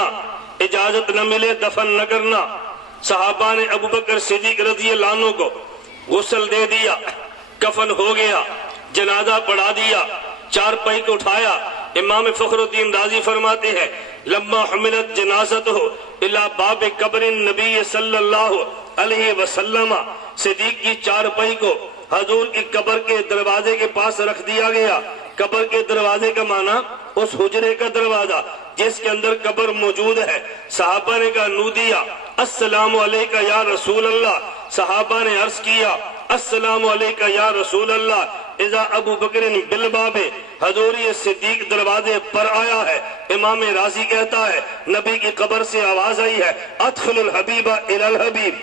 اجازت نہ ملے دفن نہ کرنا۔ صحابہ نے ابو بکر صدیق رضی اللہ عنہ کو غسل دے دیا، کفن ہو گیا، جنازہ پڑھا دیا، چارپائی کو اٹھایا۔ امام فخر الدین رازی فرماتے ہیں لما حملت جنازتہ الی باب قبر النبی صلی اللہ علیہ وسلم، صدیق کی چارپائی کو حضور کی قبر کے دروازے کے پاس رکھ دیا گیا۔ قبر کے دروازے کا معنی اس حجرے کا دروازہ جس کے اندر قبر موجود ہے۔ صحابہ نے کہا نودیا السلام علیکہ یا رسول اللہ، صحابہ نے عرض کیا السلام علیکہ یا رسول اللہ، اذا ابو بکر بالباب، حضور صدیق دروازے پر آیا ہے۔ امام رازی کہتا ہے نبی کی قبر سے آواز آئی ہے ادخل الحبیب الی الحبیب،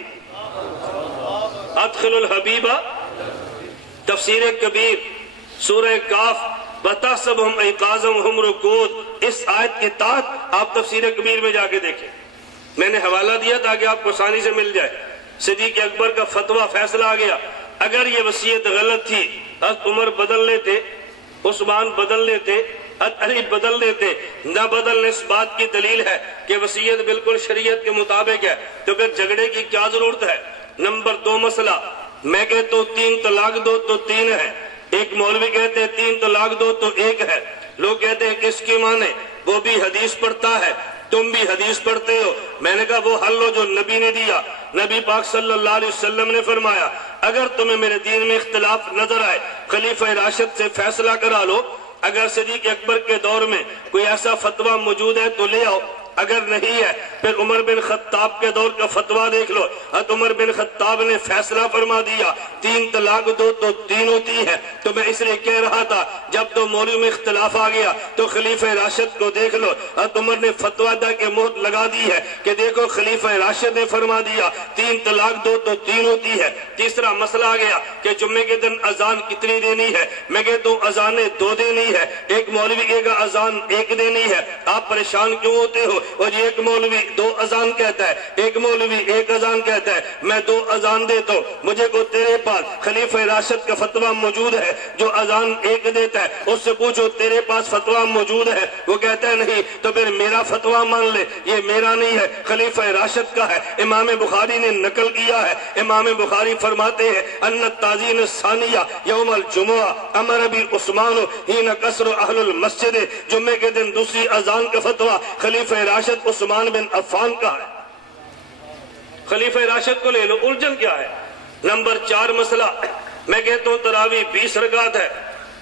ادخل الحبیب۔ تفسیر کبیر سورہ کاف وَتَحْسَبُهُمْ أَيْقَاظًا وَهُمْ رُقُودٌ، اس آیت کے تحت آپ تفسیر کبیر میں جا کے دیکھیں، میں نے حوالہ دیا تاکہ آپ کو آسانی سے مل جائے۔ صدیق اکبر کا فتویٰ فیصلہ آ گیا، اگر یہ وصیت غلط تھی حضرت عمر بدل لیتے، عثمان بدل لیتے، حضرت علی بدل لیتے، نہ بدلنے اس بات کی دلیل ہے کہ وصیت بالکل شریعت کے مطابق ہے، تو پھر جھگڑے کی کیا ضرورت ہے؟ نمبر 2 مسئلہ، میں کہتا ہوں 3 طلاق دو تو 3 ہے، ایک مولوی کہتے ہیں 3 طلاق دو تو 1 ہے، لوگ کہتے ہیں کس کی مانے؟ وہ بھی حدیث پڑھتا ہے، تم بھی حدیث پڑھتے ہو۔ میں نے کہا وہ حل ہو جو نبی نے دیا، نبی پاک صلی اللہ علیہ وسلم نے فرمایا اگر تمہیں میرے دین میں اختلاف نظر آئے خلیفہ راشد سے فیصلہ کرا لو، اگر صدیق اکبر کے دور میں کوئی ایسا فتویٰ موجود ہے تو لے آؤ، اگر نہیں ہے پھر عمر بن خطاب کے دور کا فتویٰ دیکھ لو، حضرت عمر بن خطاب نے فیصلہ فرما دیا 3 طلاق دو تو 3 ہوتی ہے۔ تو میں اس لیے کہہ رہا تھا جب تو مولوی میں اختلاف آ گیا تو خلیفہ راشد کو دیکھ لو، حضرت عمر نے فتویٰ دا کے مہر لگا دی ہے کہ دیکھو خلیفہ راشد نے فرما دیا 3 طلاق دو تو 3 ہوتی ہے۔ تیسرا مسئلہ آ گیا کہ جمعے کے دن اذان کتنی دینی ہے، میں کہتا ہوں اذانیں 2 دینی ہے، ایک مولوی کہے گا اذان 1 دینی ہے، آپ پریشان کیوں ہوتے ہو؟ اور یہ ایک مولوی 2 اذان کہتا ہے، ایک مولوی 1 اذان کہتا ہے، میں 2 اذان دیتا ہوں، مجھے کو تیرے پاس خلیفہ راشد کا فتویٰ موجود ہے جو اذان 1 دیتا ہے، اس سے پوچھو تیرے پاس فتویٰ موجود ہے، وہ کہتا ہے نہیں، تو پھر میرا فتویٰ مان لے، یہ میرا نہیں ہے خلیفہ راشد کا ہے۔ امام بخاری نے نقل کیا ہے، امام بخاری فرماتے ہیں ان التعزین الثانیہ یوم الجمعہ امر بی عثمان حین کسر اہل المسجد، جمعے کے دن دوسری اذان کا فتویٰ خلیفہ راشد عثمان بن عفان کا ہے۔ خلیفہ راشد کو لے لو، الجھن کیا ہے؟ نمبر 4 مسئلہ، میں کہتا ہوں تراویح 20 رکعت ہے،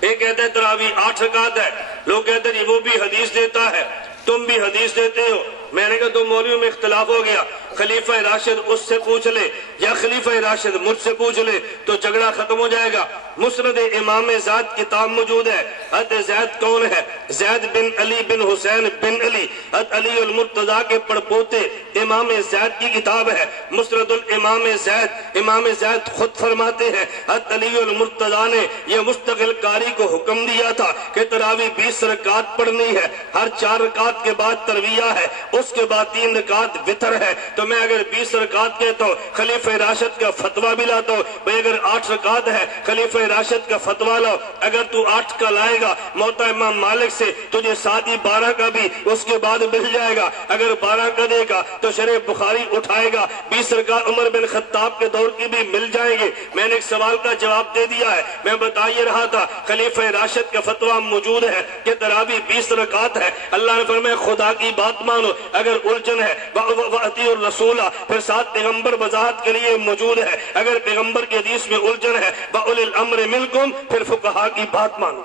ایک کہتا ہے تراویح 8 رکعت ہے، لوگ کہتے ہیں وہ بھی حدیث دیتا ہے تم بھی حدیث دیتے ہو۔ میں نے کہا تو مولویوں میں اختلاف ہو گیا، خلیفہ راشد اس سے پوچھ لے یا خلیفہ راشد مجھ سے پوچھ لے تو جھگڑا ختم ہو جائے گا۔ مسند امام زید کتاب موجود ہے، حضرت زید کون ہے؟ زید بن علی بن حسین بن علی، حضرت علی المرتضیٰ کے پڑپوتے، امام زید کی کتاب ہے مسند الامام زید۔ امام زید خود فرماتے ہیں حضرت علی المرتضیٰ نے یہ مستقل قاری کو حکم دیا تھا کہ تراویح 20 رکعت پڑھنی ہے، ہر 4 رکعت کے بعد ترویہ ہے، اس کے بعد 3 رکعت وتر ہے۔ تو میں اگر 20 رکعت کہتا ہوں خلیفہ راشد کا فتویٰ بھی لاتا ہوں، بھئی اگر 8 رکعت ہے خلیفہ راشد کا فتویٰ لاؤ، اگر تو 8 کا لائے گا موطا امام مالک سے تجھے ساتھ ہی 12 کا بھی اس کے بعد مل جائے گا، اگر 12 کا دے گا تو شرح بخاری اٹھائے گا، 20 رکعت عمر بن خطاب کے دور کی بھی مل جائیں گے۔ میں نے ایک سوال کا جواب دے دیا ہے، میں بتا یہ رہا تھا خلیفہ راشد کا فتویٰ موجود ہے کہ تراویح 20 رکعت ہے۔ اللہ نے فرمایا خدا کی بات مانو، اگر الجھن ہے وَأَطِيعُوا الرَّسُولَ، پھر ساتھ پیغمبر وضاحت کے لیے موجود ہے، اگر پیغمبر کے حدیث میں الجھن ہے وَأُولِي الْأَمْرِ مِنْكُمْ، پھر فقہا کی بات مانو۔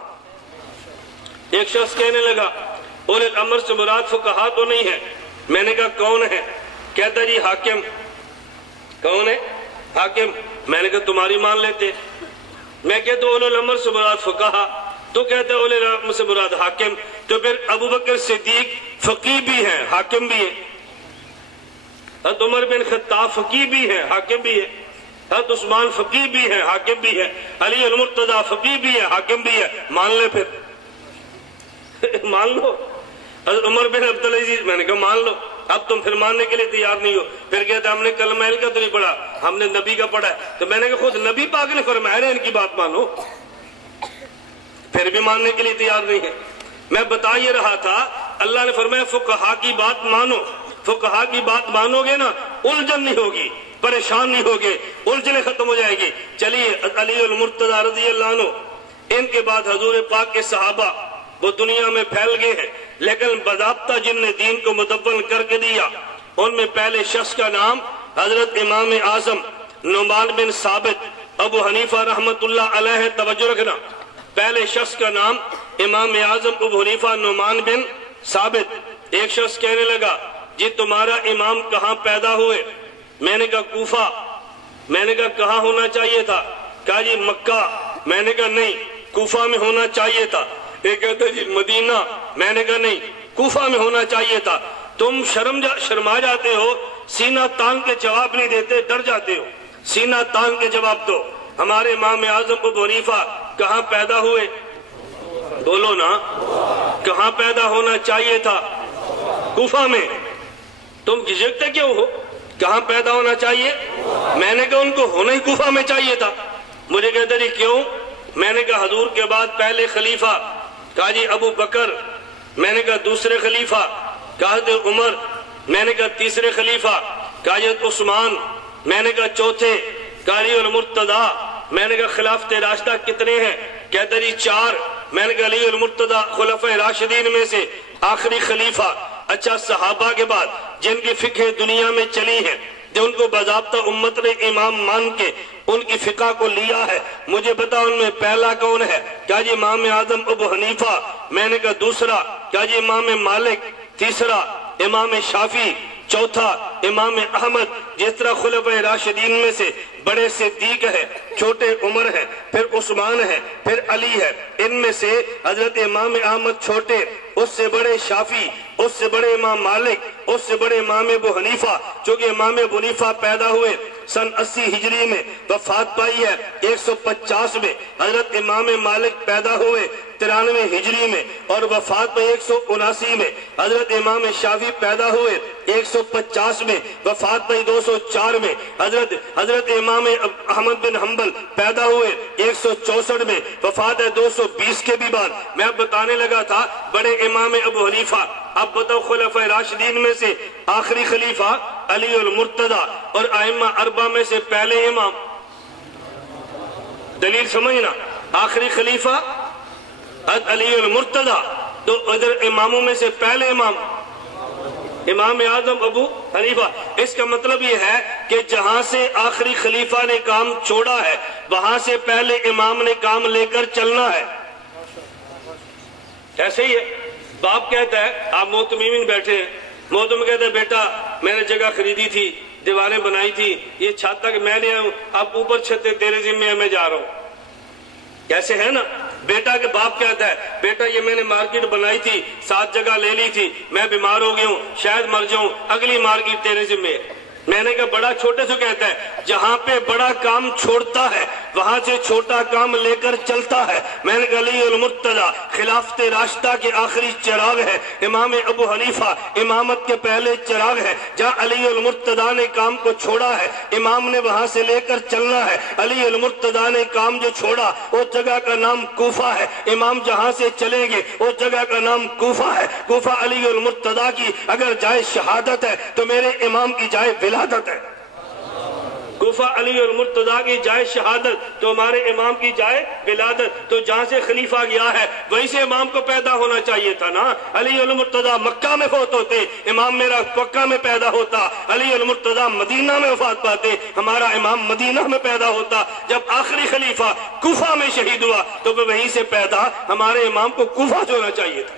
ایک شخص کہنے لگا اولی الامر سے مراد فقہا تو نہیں ہے. میں نے کہا کون ہے؟ کہتا جی حاکم. کون ہے؟ حاکم. میں نے کہا تمہاری مان لیتے. میں کہتا اولی الامر سے مراد فقہا، تو کہتا اولی الامر سے مراد حاکم. تو پھر ابو بکر صدیق فقیہ بھی ہیں حاکم بھی ہے، حضرت عمر بن خطاب فقیہ بھی ہے حاکم بھی ہے، حضرت عثمان فقیہ بھی ہے حاکم بھی ہے، علی المرتضیٰ فقیہ بھی ہے حاکم بھی ہے. مان لے پھر مان لو. حضرت عمر بن عبدالعزیز، میں نے کہا مان لو. اب تم پھر ماننے کے لیے تیار نہیں ہو. پھر کہتے ہم نے کلمہ کا تو نہیں پڑھا، ہم نے نبی کا پڑھا ہے. تو میں نے کہا خود نبی پاک نے فرمایا ہے ان کی بات مانو. پھر بھی ماننے کے لیے تیار نہیں ہے. میں بتا یہ رہا تھا اللہ نے فرمایا فقہا کی بات مانو. فقہا کی بات مانو گے نا الجھن نہیں ہوگی، پریشان نہیں ہوگے، الجھنیں ختم ہو جائے گی. چلیے علی المرتضیٰ رضی اللہ عنہ، ان کے بعد حضور پاک کے صحابہ وہ دنیا میں پھیل گئے ہیں، لیکن باضابطہ جن نے دین کو مدون کر کے دیا ان میں پہلے شخص کا نام حضرت امام اعظم نعمان بن ثابت ابو حنیفہ رحمت اللہ علیہ. توجہ رکھنا، پہلے شخص کا نام امام اعظم ابو حنیفہ نعمان بن ثابت. ایک شخص کہنے لگا جی تمہارا امام کہاں پیدا ہوئے؟ میں نے کہا کوفہ. میں نے کہا کہاں ہونا چاہیے تھا؟ کہا جی مکہ. میں نے کہا نہیں، کوفہ میں ہونا چاہیے تھا. ایک کہتا جی مدینہ. میں نے کہا نہیں، کوفہ میں ہونا چاہیے تھا. تم شرما جاتے ہو، سینہ تان کے جواب نہیں دیتے، ڈر جاتے ہو. سینہ تان کے جواب دو. ہمارے امام اعظم ابو حنیفہ کہاں پیدا ہوئے؟ بولو نا. کہاں پیدا ہونا چاہیے تھا؟ کوفہ میں. تم جھجکتے کیوں ہو؟ کہاں پیدا ہونا چاہیے؟ میں نے کہا ان کو ہونا ہی کوفہ میں چاہیے تھا. مجھے کہتے جی کیوں؟ میں نے کہا حضور کے بعد پہلے خلیفہ. کہا جی ابو بکر. میں نے کہا دوسرے خلیفہ. کہا حضرت عمر. میں نے کہا تیسرے خلیفہ. کہا حضرت عثمان. میں نے کہا چوتھے. کہا علی المرتضیٰ. میں نے کہا خلافت راشدہ کتنے ہیں؟ کہتا جی 4. میں نے کہا علی المرتضیٰ خلفۂ راشدین میں سے آخری خلیفہ. اچھا صحابہ کے بعد جن کی فقہ دنیا میں چلی ہے، جو ان کو باضابطہ امت نے امام مان کے ان کی فقہ کو لیا ہے، مجھے بتا ان میں پہلا کون ہے؟ کیا جی امام اعظم ابو حنیفہ. میں نے کہا دوسرا. کیا جی امام مالک. تیسرا امام شافعی. چوتھا امام احمد. جس طرح خلفۂ راشدین میں سے بڑے صدیق ہے، چھوٹے عمر ہے، پھر عثمان ہے، پھر علی ہے. ان میں سے حضرت امام احمد چھوٹے، اس سے بڑے شافعی، اس سے بڑے امام مالک، اس سے بڑے امام ابو حنیفہ. چونکہ امام ابو حنیفہ پیدا ہوئے سن 80 ہجری میں، وفات پائی ہے 150 میں. حضرت امام مالک پیدا ہوئے 93 ہجری میں اور وفات پائی 179 میں. حضرت امام شافعی پیدا ہوئے 150 میں، وفات پائی 204 میں. حضرت امام احمد بن حنبل پیدا ہوئے 164 میں، وفات ہے 220 کے بھی بعد. میں اب بتانے لگا تھا بڑے امام ابو حنیفہ. اب بتاؤ خلفۂ راشدین میں سے آخری خلیفہ علی المرتضیٰ اور ائمہ اربعہ میں سے پہلے امام. دلیل سمجھنا، آخری خلیفہ حضرت علی المرتضیٰ، تو ادھر اماموں میں سے پہلے امام امام اعظم ابو حنیفہ. اس کا مطلب یہ ہے کہ جہاں سے آخری خلیفہ نے کام چھوڑا ہے وہاں سے پہلے امام نے کام لے کر چلنا ہے. ایسے ہی ہے. باپ کہتا ہے، آپ محتمین بیٹھے ہیں، محتم کہتا ہے بیٹا میں نے جگہ خریدی تھی، دیواریں بنائی تھی، یہ چھت تک میں نے آؤں، اب اوپر چھتے تیرے ذمہ ہے، میں جا رہا ہوں. کیسے ہے نا؟ بیٹا کے باپ کہتا ہے بیٹا یہ میں نے مارکیٹ بنائی تھی، 7 جگہ لے لی تھی، میں بیمار ہو گیا ہوں، شاید مر جاؤں، اگلی مارکیٹ تیرے ذمہ ہے. میں نے کہا بڑا چھوٹے سے کہتا ہے جہاں پہ بڑا کام چھوڑتا ہے وہاں سے چھوٹا کام لے کر چلتا ہے. میں نے کہا علی المرتضیٰ خلافت راشدہ کے آخری چراغ ہے. امام ابو حنیفہ امامت کے پہلے چراغ ہے. جہاں علی المرتضیٰ نے کام کو چھوڑا ہے امام نے وہاں سے لے کر چلنا ہے. علی المرتضیٰ نے کام جو چھوڑا اس جگہ کا نام کوفہ ہے. امام جہاں سے چلیں گے اس جگہ کا نام کوفہ ہے. کوفہ علی المرتضیٰ کی اگر جائے شہادت ہے تو میرے امام کی جائے ولادت ہے. کوفہ علی اور مرتضیٰ کی جائے شہادت تو ہمارے امام کی جائے ولادت، تو جہاں سے خلیفہ گیا ہے وہیں سے امام کو پیدا ہونا چاہیے تھا نا۔ علی اور مرتضیٰ مکہ میں فوت ہوتے، امام میرا مکہ میں پیدا ہوتا۔ علی اور مرتضیٰ مدینہ میں وفات پاتے، ہمارا امام مدینہ میں پیدا ہوتا۔ جب آخری خلیفہ کوفہ میں شہید ہوا تو وہیں سے پیدا ہمارے امام کو کوفہ سے ہونا چاہیے تھا۔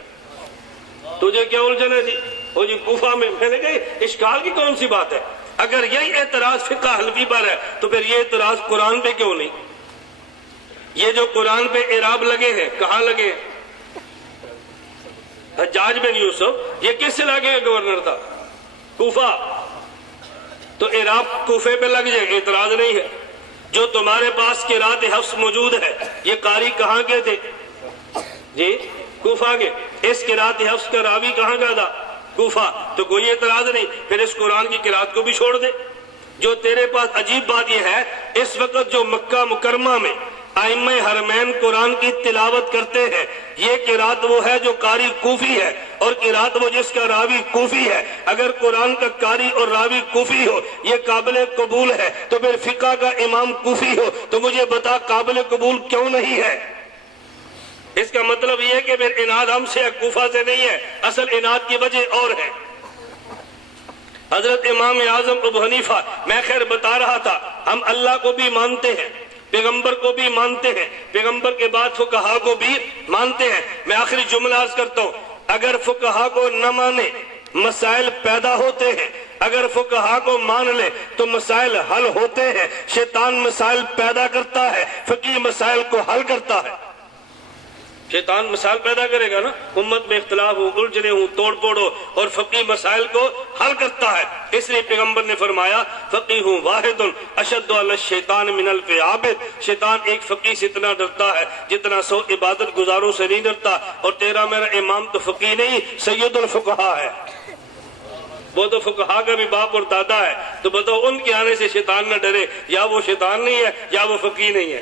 تجھے کیا الجھن ہے جی؟ وہ جی کوفہ میں، میں نے کہا اشکال کی کون سی بات ہے؟ اگر یہی اعتراض فقہ حنفی پر ہے تو پھر یہ اعتراض قرآن پہ کیوں نہیں؟ یہ جو قرآن پہ اعراب لگے ہیں کہاں لگے ہیں؟ حجاج بن یوسف یہ کس علاقے کا گورنر تھا؟ کوفہ۔ تو اعراب کوفے پہ لگ جائے، اعتراض نہیں ہے۔ جو تمہارے پاس قرات حفص موجود ہے یہ قاری کہاں کے تھے جی؟ کوفہ کے۔ اس قرات حفص کا راوی کہاں کا تھا؟ کوفہ۔ تو کوئی اعتراض نہیں، پھر اس قرآن کی قرات کو بھی چھوڑ دے۔ جو تیرے پاس عجیب بات یہ ہے، اس وقت جو مکہ مکرمہ میں ائمہ حرمین قرآن کی تلاوت کرتے ہیں، یہ قرات وہ ہے جو قاری کوفی ہے، اور قرات وہ جس کا راوی کوفی ہے۔ اگر قرآن کا قاری اور راوی کوفی ہو یہ قابل قبول ہے، تو پھر فقہ کا امام کوفی ہو تو مجھے بتا قابل قبول کیوں نہیں ہے؟ اس کا مطلب یہ ہے کہ پھر اناد ہم سے کوفہ سے نہیں ہے، اصل اناد کی وجہ اور ہے۔ حضرت امام اعظم ابو حنیفہ، میں خیر بتا رہا تھا، ہم اللہ کو بھی مانتے ہیں، پیغمبر کو بھی مانتے ہیں، پیغمبر کے بعد فقہا کو بھی مانتے ہیں۔ میں آخری جملہ عرض کرتا ہوں، اگر فقہا کو نہ مانے مسائل پیدا ہوتے ہیں، اگر فقہا کو مان لے تو مسائل حل ہوتے ہیں۔ شیطان مسائل پیدا کرتا ہے، فقی مسائل کو حل کرتا ہے۔ شیطان مسائل پیدا کرے گا نا، امت میں اختلاف ہو، الجھنے ہوں، توڑ پھوڑ ہو، اور فقی مسائل کو حل کرتا ہے۔ اس لیے پیغمبر نے فرمایا فقیہ واحد اشد علی الشیطان من الف عابد۔ شیطان ایک فقی سے اتنا ڈرتا ہے جتنا 100 عبادت گزاروں سے نہیں ڈرتا۔ اور تیرا میرا امام تو فقی نہیں، سید الفقہا ہے، وہ تو فقہا کا بھی باپ اور دادا ہے۔ تو بتاؤ ان کے آنے سے شیطان نہ ڈرے، یا وہ شیطان نہیں ہے یا وہ فقی نہیں ہے۔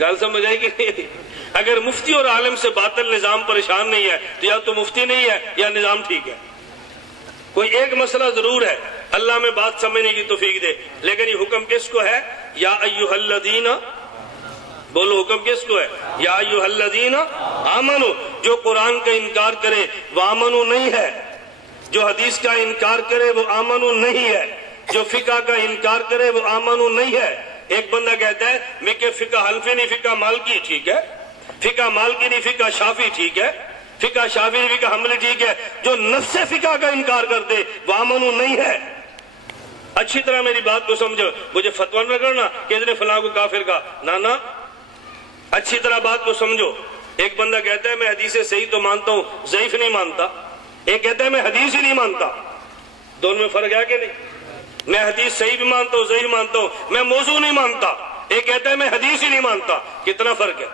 گال سمجھ آئی کہ نہیں؟ اگر مفتی اور عالم سے باطل نظام پریشان نہیں ہے تو یا تو مفتی نہیں ہے یا نظام ٹھیک ہے۔ کوئی ایک مسئلہ ضرور ہے، اللہ میں بات سمجھنے کی توفیق دے، لیکن یہ حکم کس کو ہے؟ یا ایھا الذین، بولو حکم کس کو ہے؟ یا ایھا الذین آمنو۔ جو قرآن کا انکار کرے وہ آمنو نہیں ہے، جو حدیث کا انکار کرے وہ آمنو نہیں ہے، جو فقہ کا انکار کرے وہ آمنو نہیں ہے۔ ایک بندہ کہتا ہے میں کہ فقہ حنفی نہیں فقہ مالکی ٹھیک ہے، فقہ مالکی نہیں فقہ شافعی ٹھیک ہے، فقہ شافعی نہیں فقہ حنبلی ٹھیک ہے۔ جو نفس فقہ کا انکار کر دے وہ آمنو نہیں ہے۔ اچھی طرح میری بات کو سمجھو، مجھے فتویٰ نہ کرنا کہ اس نے فلاں کو کافر کہا، نہ، اچھی طرح بات کو سمجھو۔ ایک بندہ کہتا ہے میں حدیث صحیح تو مانتا ہوں، ضعیف نہیں مانتا۔ ایک کہتا ہے میں حدیث ہی نہیں مانتا۔ دونوں میں فرق ہے کہ نہیں؟ میں حدیث صحیح بھی مانتا ہوں، ضعیف مانتا ہوں، میں موضوع نہیں مانتا۔ ایک کہتا ہے میں حدیث ہی نہیں مانتا۔ کتنا فرق ہے؟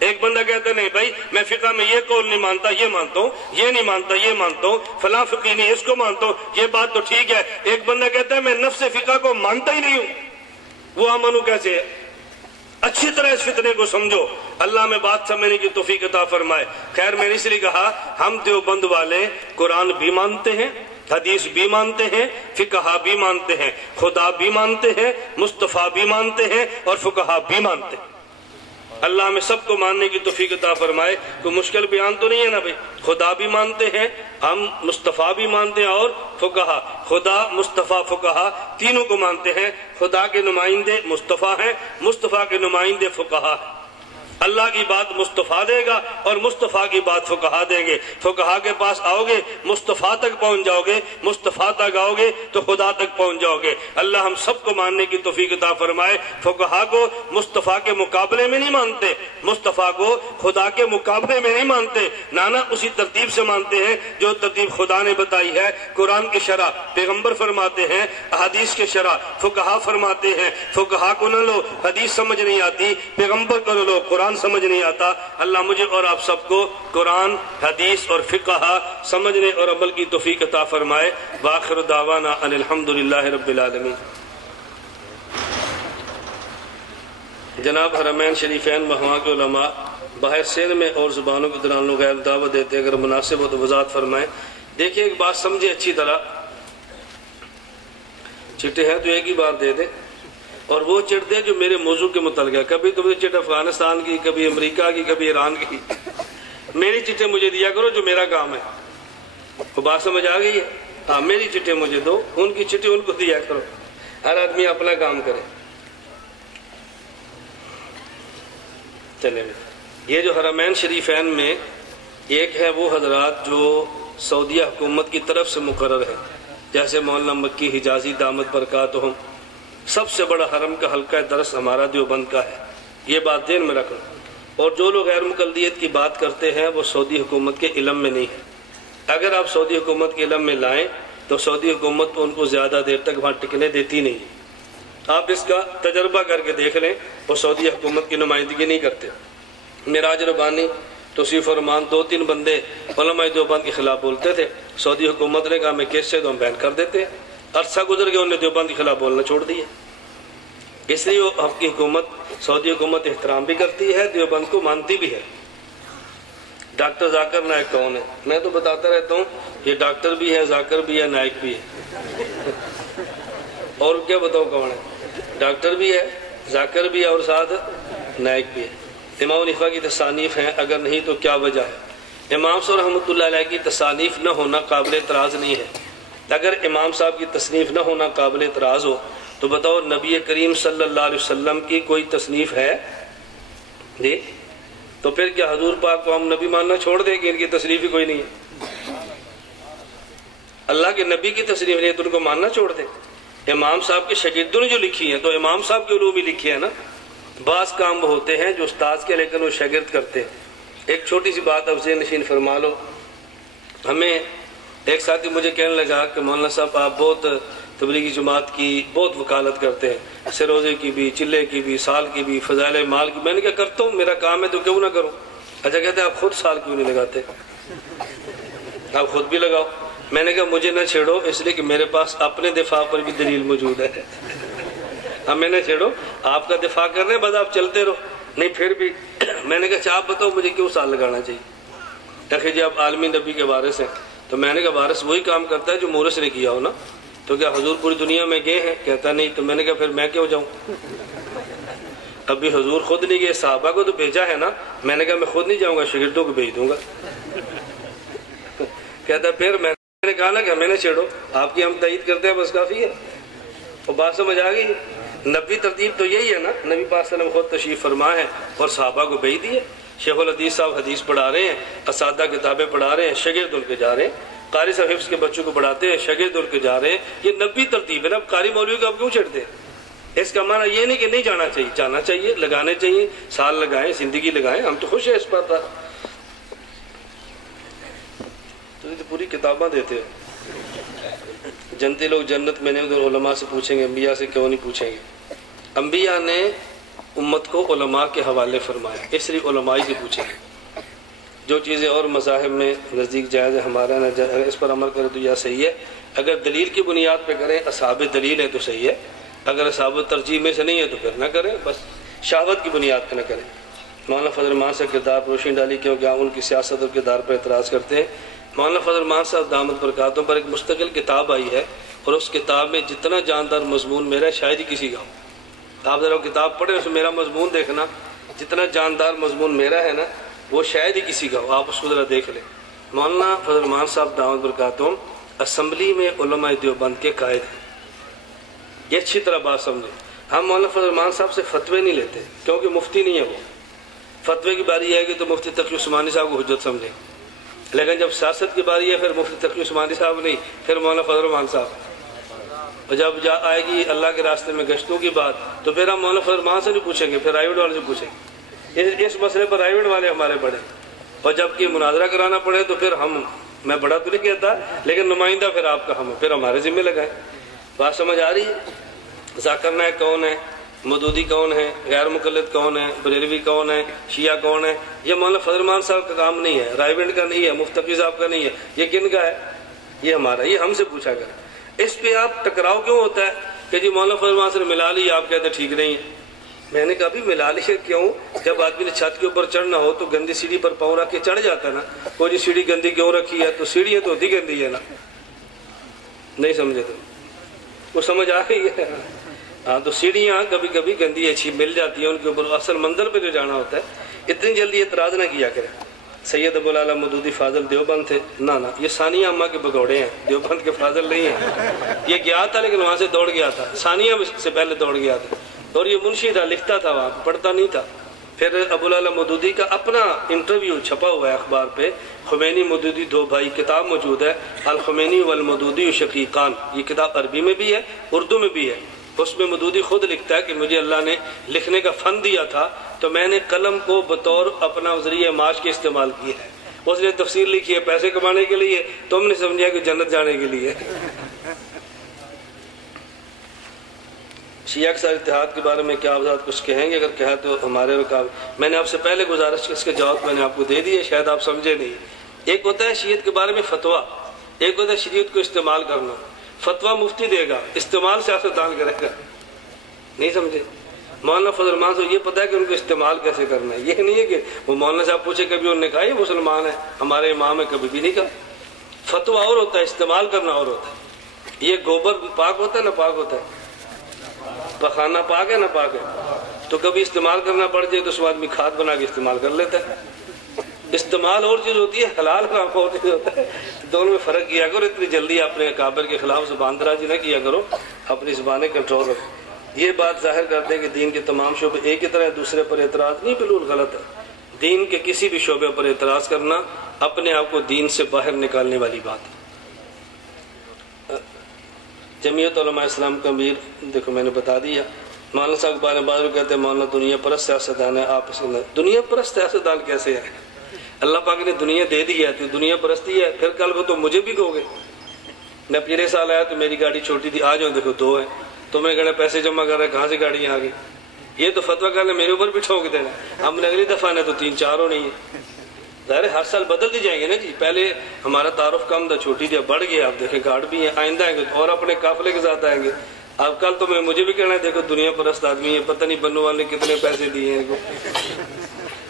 ایک بندہ کہتا ہے نہیں بھائی میں فقہ میں یہ قول نہیں مانتا، یہ مانتا ہوں، یہ نہیں مانتا، یہ مانتا ہوں، فلاں فقی نہیں اس کو مانتا ہوں، یہ بات تو ٹھیک ہے۔ ایک بندہ کہتا ہے میں نفس فقہ کو مانتا ہی نہیں ہوں، وہ آمنو کیسے ہے؟ اچھی طرح اس فتنے کو سمجھو، اللہ میں بات سمجھنے کی توفیق عطا فرمائے۔ خیر میں نے اس لیے کہا ہم دیوبند والے قرآن بھی مانتے ہیں، حدیث بھی مانتے ہیں، فقہا بھی مانتے ہیں، خدا بھی مانتے ہیں، مصطفیٰ بھی مانتے ہیں، اور فقہا بھی مانتے ہیں۔ اللہ میں سب کو ماننے کی توفیق عطا فرمائے۔ کوئی مشکل بیان تو نہیں ہے نا بھائی؟ خدا بھی مانتے ہیں ہم، مصطفیٰ بھی مانتے ہیں، اور فقہا، خدا مصطفیٰ فقہا تینوں کو مانتے ہیں۔ خدا کے نمائندے مصطفیٰ ہیں، مصطفیٰ کے نمائندے فقہا ہیں۔ اللہ کی بات مصطفیٰ دے گا اور مصطفیٰ کی بات فقہا دیں گے۔ فقہا کے پاس آؤ گے مصطفیٰ تک پہنچ جاؤ گے، مصطفیٰ تک آؤ گے تو خدا تک پہنچ جاؤ گے۔ اللہ ہم سب کو ماننے کی توفیق عطا فرمائے۔ فقہا کو مصطفیٰ کے مقابلے میں نہیں مانتے، مصطفیٰ کو خدا کے مقابلے میں نہیں مانتے، نانا اسی ترتیب سے مانتے ہیں جو ترتیب خدا نے بتائی ہے۔ قرآن کی شرح پیغمبر فرماتے ہیں، احادیث کے شرح فقہا فرماتے ہیں۔ فقہا کو نہ لو، حدیث سمجھ نہیں آتی، پیغمبر کو نہ لو، قرآن سمجھ نہیں آتا۔ اللہ مجھے اور آپ سب کو قرآن، حدیث اور فقہ سمجھنے اور عمل کی توفیق عطا فرمائے۔ وآخر دعوانا ان الحمدللہ رب العالمین۔ جناب حرمین شریفین وہاں کے علماء باہر سیر میں اور زبانوں کے دوران لوگ دعوت دیتے، اگر مناسب ہو تو وضاحت فرمائیں۔ دیکھیے ایک بات سمجھے اچھی طرح، چٹے ہیں تو ایک ہی بار دے دیں، اور وہ چٹ دیں جو میرے موضوع کے متعلق ہے۔ کبھی تو مجھے چٹ افغانستان کی، کبھی امریکہ کی، کبھی ایران کی، میری چٹیں مجھے دیا کرو جو میرا کام ہے۔ وہ بات سمجھ آ گئی ہے؟ ہاں، میری چٹیں مجھے دو، ان کی چٹیں ان کو دیا کرو، ہر آدمی اپنا کام کرے۔ چلے، یہ جو حرمین شریفین میں ایک ہے وہ حضرات جو سعودیہ حکومت کی طرف سے مقرر ہے، جیسے مولانا مکی حجازی دامت برکاتہم، سب سے بڑا حرم کا حلقہ درس ہمارا دیوبند کا ہے، یہ بات ذہن میں رکھنا۔ اور جو لوگ غیر مقلدیت کی بات کرتے ہیں وہ سعودی حکومت کے علم میں نہیں ہے۔ اگر آپ سعودی حکومت کے علم میں لائیں تو سعودی حکومت ان کو زیادہ دیر تک وہاں ٹکنے دیتی نہیں۔ آپ اس کا تجربہ کر کے دیکھ لیں، وہ سعودی حکومت کی نمائندگی نہیں کرتے۔ معراج ربانی، توصیف فرمان، 2-3 بندے علماء دیوبند کے خلاف بولتے تھے، سعودی حکومت نے کہا میں کیس سے تو ہم بین کر دیتے ہیں۔ عرصہ گزر گیا، انہوں نے دیوبند کے خلاف بولنا چھوڑ دیا۔ اس لیے وہ آپ کی حکومت، سعودی حکومت احترام بھی کرتی ہے، دیوبند کو مانتی بھی ہے۔ ڈاکٹر ذاکر نائک کون ہے؟ میں تو بتاتا رہتا ہوں، یہ ڈاکٹر بھی ہے، ذاکر بھی ہے، نائک بھی ہے، اور کیا بتاؤ کون ہے؟ ڈاکٹر بھی ہے، ذاکر بھی ہے، اور ساتھ نائک بھی ہے۔ امام حنیفہ کی تصانیف ہیں، اگر نہیں تو کیا وجہ ہے؟ امام صاحب رحمۃ اللہ علیہ کی تصانیف نہ ہونا قابل اعتراض نہیں ہے۔ اگر امام صاحب کی تصنیف نہ ہونا قابل اعتراض ہو تو بتاؤ نبی کریم صلی اللہ علیہ وسلم کی کوئی تصنیف ہے؟ جی، تو پھر کیا حضور پاک کو ہم نبی ماننا چھوڑ دیں کہ ان کی تصنیف ہی کوئی نہیں ہے؟ اللہ کے نبی کی تصنیف نہیں ہے تو ان کو ماننا چھوڑ دیں؟ امام صاحب کے شاگردوں نے جو لکھی ہیں تو امام صاحب کے علوم ہی لکھی ہے نا۔ بعض کام وہ ہوتے ہیں جو استاد کے لیکن وہ شاگرد کرتے ہیں۔ ایک چھوٹی سی بات اب ذہن نشین فرما لو۔ ہمیں ایک ساتھی مجھے کہنے لگا کہ مولانا صاحب آپ بہت تبلیغی جماعت کی بہت وکالت کرتے ہیں، سروزے کی بھی، چلے کی بھی، سال کی بھی، فضائل مال کی۔ میں نے کہا کرتا ہوں، میرا کام ہے تو کیوں نہ کروں۔ اچھا کہتے ہیں آپ خود سال کیوں نہیں لگاتے؟ آپ خود بھی لگاؤ۔ میں نے کہا مجھے نہ چھیڑو، اس لیے کہ میرے پاس اپنے دفاع پر بھی دلیل موجود ہے۔ میں نے چھیڑو، آپ کا دفاع کر رہے ہیں، بس آپ چلتے رہو۔ نہیں پھر بھی میں نے کہا اچھا آپ بتاؤ مجھے کیوں سال لگانا چاہیے؟ دیکھیں جی آپ عالمی نبی کے وارث ہیں، تو میں نے کہا وارث وہی کام کرتا ہے جو مورث نے کیا ہو نا۔ تو کیا حضور پوری دنیا میں گئے ہیں؟ کہتا نہیں۔ تو میں نے کہا پھر میں کیوں جاؤں؟ ابھی حضور خود نہیں گئے، صحابہ کو تو بھیجا ہے نا۔ میں نے کہا میں خود نہیں جاؤں گا، شاگردوں کو بھیج دوں گا۔ کہتا پھر میں نے کہا نا کہ میں نے چھیڑو، آپ کی ہم تائید کرتے ہیں بس کافی ہے۔ اور بات سمجھ آ گئی؟ نبی ترتیب تو یہی ہے نا، نبی پاک صلی اللہ علیہ وسلم خود تشریف فرما ہے اور صحابہ کو بھیج دیے۔ شیخ الحدیث صاحب حدیث پڑھا رہے ہیں، اساتذہ کتابیں پڑھا رہے ہیں، شاگرد ان کے جا رہے ہیں، قاری صاحب حفظ کے بچوں کو پڑھاتے ہیں، شاگرد ان کے جا رہے ہیں۔ یہ نبی ترتیب ہے نا۔ اب قاری مولوی کو آپ کیوں چھیڑتے ہیں؟ اس کا معنی یہ نہیں کہ نہیں جانا چاہیے، جانا چاہیے، لگانے چاہیے، سال لگائیں، زندگی لگائیں، ہم تو خوش ہیں اس پر۔ تو پوری کتاباں دیتے ہو۔ جنتی لوگ جنت میں نہیں، ادھر علماء سے پوچھیں گے، انبیاء سے کیوں نہیں پوچھیں گے؟ انبیاء نے امت کو علماء کے حوالے فرمایا، اس لیے علماء سے پوچھیں گے۔ جو چیزیں اور مذاہب میں نزدیک جائز ہے، ہمارا نہ جائز، اس پر عمل کرے تو یہ صحیح ہے۔ اگر دلیل کی بنیاد پہ کریں، اصحاب دلیل ہے تو صحیح ہے، اگر اصحاب ترجیح میں سے نہیں ہے تو پھر نہ کریں، بس شہوت کی بنیاد پہ نہ کریں۔ مولانا فضل الرحمان سے کردار پر روشنی ڈالی کیونکہ آپ ان کی سیاست اور کردار پر اعتراض کرتے ہیں۔ مولانا فضل الرحمان صاحب دامت برکاتوں پر ایک مستقل کتاب آئی ہے، اور اس کتاب میں جتنا جاندار مضمون میرا ہے شاید ہی کسی کا ہو۔ آپ ذرا کتاب پڑھیں، اس میں میرا مضمون دیکھنا، جتنا جاندار مضمون میرا ہے نا وہ شاید ہی کسی کا ہو، آپ اس کو ذرا دیکھ لیں۔ مولانا فضل الرحمان صاحب دامت برکاتوں اسمبلی میں علماء دیوبند کے قائد ہیں، یہ اچھی طرح بات سمجھیں۔ ہم مولانا فضل الرحمان صاحب سے فتوے نہیں لیتے کیونکہ مفتی نہیں ہے وہ، فتوے کی باری آئے گی تو مفتی تقی عثمانی صاحب کو حجت سمجھیں، لیکن جب سیاست کی باری ہے پھر مفتی تقی عثمانی صاحب نہیں، پھر مولانا فضل الرحمان صاحب۔ اور جب آئے گی اللہ کے راستے میں گشتوں کی بات تو پھر ہم مولانا فضل الرحمان سے نہیں پوچھیں گے، پھر رائیوڈ والے سے پوچھیں گے۔ اس مسئلے پر رائیوڈ والے ہمارے بڑے، اور جب کہ مناظرہ کرانا پڑے تو پھر ہم، میں بڑا تو نہیں کہتا لیکن نمائندہ پھر آپ کا ہم، پھر ہمارے ذمہ لگائیں۔ بات سمجھ آ رہی ہے؟ ذاکر نائک کون ہے؟ مودودی کون ہے؟ غیر مقلد کون ہے؟ بریلوی کون ہے؟ شیعہ کون ہے؟ یہ مولانا فضل الرحمان صاحب کا کام نہیں ہے، رائیوڈ کا نہیں ہے، مفتقی صاحب کا نہیں ہے، یہ کن کا ہے؟ یہ ہمارا، یہ ہم سے پوچھا کریں۔ اس پہ آپ ٹکراؤ کیوں ہوتا ہے کہ جی مولانا فضل الرحمان سے ملا لی، آپ کہتے ٹھیک نہیں ہے۔ میں نے کہا بھی ملا لی کیوں؟ جب آدمی نے چھت کے اوپر چڑھنا ہو تو گندی سیڑھی پر پاؤں رکھ کے چڑھ جاتا ہے نا، وہ جی سیڑھی گندی کیوں رکھی ہے؟ تو سیڑھی ہے تو ہوتی گندی ہے نا، نہیں سمجھے تو وہ سمجھ آ رہی ہے؟ ہاں تو سیڑھیاں کبھی کبھی گندی اچھی مل جاتی ہیں، ان کے اوپر اصل منزل پہ جو جانا ہوتا ہے اتنی جلدی اعتراض نہ کیا کرے۔ سید ابو العالیٰ مودودی فاضل دیوبند تھے، نہ یہ ثانیہ اماں کے بگوڑے ہیں، دیوبند کے فاضل نہیں ہیں۔ یہ گیا تھا لیکن وہاں سے دوڑ گیا تھا، ثانیہ سے پہلے دوڑ گیا تھا، اور یہ منشی تھا، لکھتا تھا وہاں، پڑھتا نہیں تھا۔ پھر ابو العالیٰ مودودی کا اپنا انٹرویو چھپا ہوا ہے اخبار پہ، خمینی مودودی دو بھائی، کتاب موجود ہے، الخمینی والمودودی شقیقان، یہ کتاب عربی میں بھی ہے، اردو میں بھی ہے۔ اس میں مودودی خود لکھتا ہے کہ مجھے اللہ نے لکھنے کا فن دیا تھا تو میں نے قلم کو بطور اپنا ذریعہ معاش کے استعمال کیا ہے۔ اس نے تفسیر لکھی ہے پیسے کمانے کے لیے، تم نے سمجھا کہ جنت جانے کے لیے۔ شیعہ کے ساتھ اتحاد کے بارے میں کیا آپ حضرات کچھ کہیں گے؟ اگر کہا تو ہمارے رکاوٹ، میں نے آپ سے پہلے گزارش کی، اس کے جواب میں نے آپ کو دے دی ہے، شاید آپ سمجھے نہیں۔ ایک ہوتا ہے شریعت کے بارے میں فتویٰ، ایک ہوتا ہے شریعت کو استعمال کرنا۔ فتویٰ مفتی دے گا، استعمال سیاستدان کرے گا، نہیں سمجھے؟ مولانا فضل الرحمان سے یہ پتہ ہے کہ ان کو استعمال کیسے کرنا ہے، یہ نہیں ہے کہ وہ مولانا صاحب پوچھے کبھی انہوں نے کہا یہ مسلمان ہے ہمارے امام ہے، کبھی بھی نہیں کہا۔ فتویٰ اور ہوتا ہے، استعمال کرنا اور ہوتا ہے۔ یہ گوبر پاک ہوتا ہے نہ پاک ہوتا ہے؟ پخانا پاک ہے نہ پاک ہے؟ تو کبھی استعمال کرنا پڑ جائے تو اس آدمی کھاد بنا کے استعمال کر لیتا ہے۔ استعمال اور چیز ہوتی ہے، حلال کام اور چیز ہوتا ہے، دونوں میں فرق کیا کرو۔ اتنی جلدی اپنے اکابر کے خلاف زبان درازی نہ کیا کرو، اپنی زبانیں کنٹرول رکھو۔ یہ بات ظاہر کرتے ہیں کہ دین کے تمام شعبے ایک ہی طرح ہے، دوسرے پر اعتراض نہیں، بالکل غلط ہے۔ دین کے کسی بھی شعبے پر اعتراض کرنا اپنے آپ کو دین سے باہر نکالنے والی بات ہے۔ جمعیت علماء اسلام کا امیر، دیکھو میں نے بتا دیا۔ مولانا صاحب کے بارے میں بعض لوگ کہتے ہیں مولانا دنیا پرست سیاستدان ہے، آپ اس میں دنیا پرست سیاستدان کیسے ہے؟ اللہ پاک نے دنیا دے دی ہے تو دنیا پرستی ہے، پھر کل کو تو مجھے بھی کہو گے۔ میں پچھلے سال آیا تو میری گاڑی چھوٹی تھی، آج دیکھو دو ہے، تو میں کہنا پیسے جمع کر رہا ہے، کہاں سے گاڑیاں آ گئی؟ یہ تو فتویٰ کرنے میرے اوپر بھی ٹھوک دینا، ہم نے اگلی دفعہ نے تو 3-4 ہونی ہے۔ ظاہر ہے ہر سال بدلتی جائیں گے نا جی، پہلے ہمارا تعارف کم تھا، چھوٹی تھی، اب بڑھ گیا، اب دیکھیں گارڈ بھی ہیں، آئندہ آئیں گے اور اپنے قافلے کے ساتھ آئیں گے۔ اب کل تو مجھے بھی کہنا ہے دیکھو دنیا پرست آدمی ہے، پتہ نہیں بنو والے کتنے پیسے دیے ہیں ان کو۔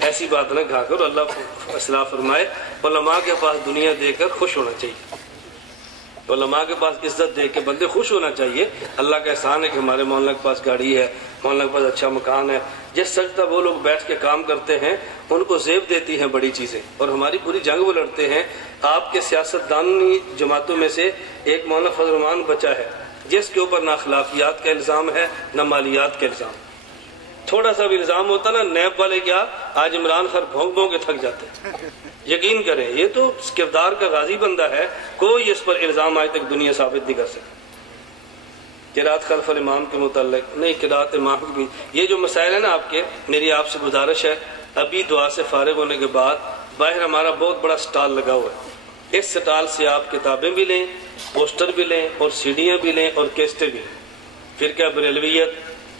ایسی بات نہ کہا کرو، اللہ اصلاح فرمائے۔ علماء کے پاس دنیا دے کر خوش ہونا چاہیے، علماء کے پاس عزت دے کے بندے خوش ہونا چاہیے۔ اللہ کا احسان ہے کہ ہمارے مولانا کے پاس گاڑی ہے، مولانا کے پاس اچھا مکان ہے۔ جس سجدہ وہ لوگ بیٹھ کے کام کرتے ہیں ان کو زیب دیتی ہیں بڑی چیزیں، اور ہماری پوری جنگ وہ لڑتے ہیں۔ آپ کے سیاستدانی جماعتوں میں سے ایک مولانا فضل الرحمان بچا ہے جس کے اوپر نہ اخلاقیات کا الزام ہے نہ مالیات کا الزام۔ تھوڑا سا بھی الزام ہوتا نا، نیب والے کیا آج عمران خان بھونک بھونک کے تھک جاتے ہیں۔ یقین کریں یہ تو کردار کا غازی بندہ ہے، کوئی اس پر الزام آج تک دنیا ثابت نہیں کر سکتی۔ قرات خلف الامام کے متعلق نہیں، قرات امام بھی، یہ جو مسائل ہیں نا آپ کے، میری آپ سے گزارش ہے ابھی دعا سے فارغ ہونے کے بعد باہر ہمارا بہت بڑا سٹال لگا ہوا ہے، اس سٹال سے آپ کتابیں بھی لیں، پوسٹر بھی لیں، اور سیڈیاں بھی لیں، اور کیسٹیں بھی لیں۔ فرقہ بریلویت،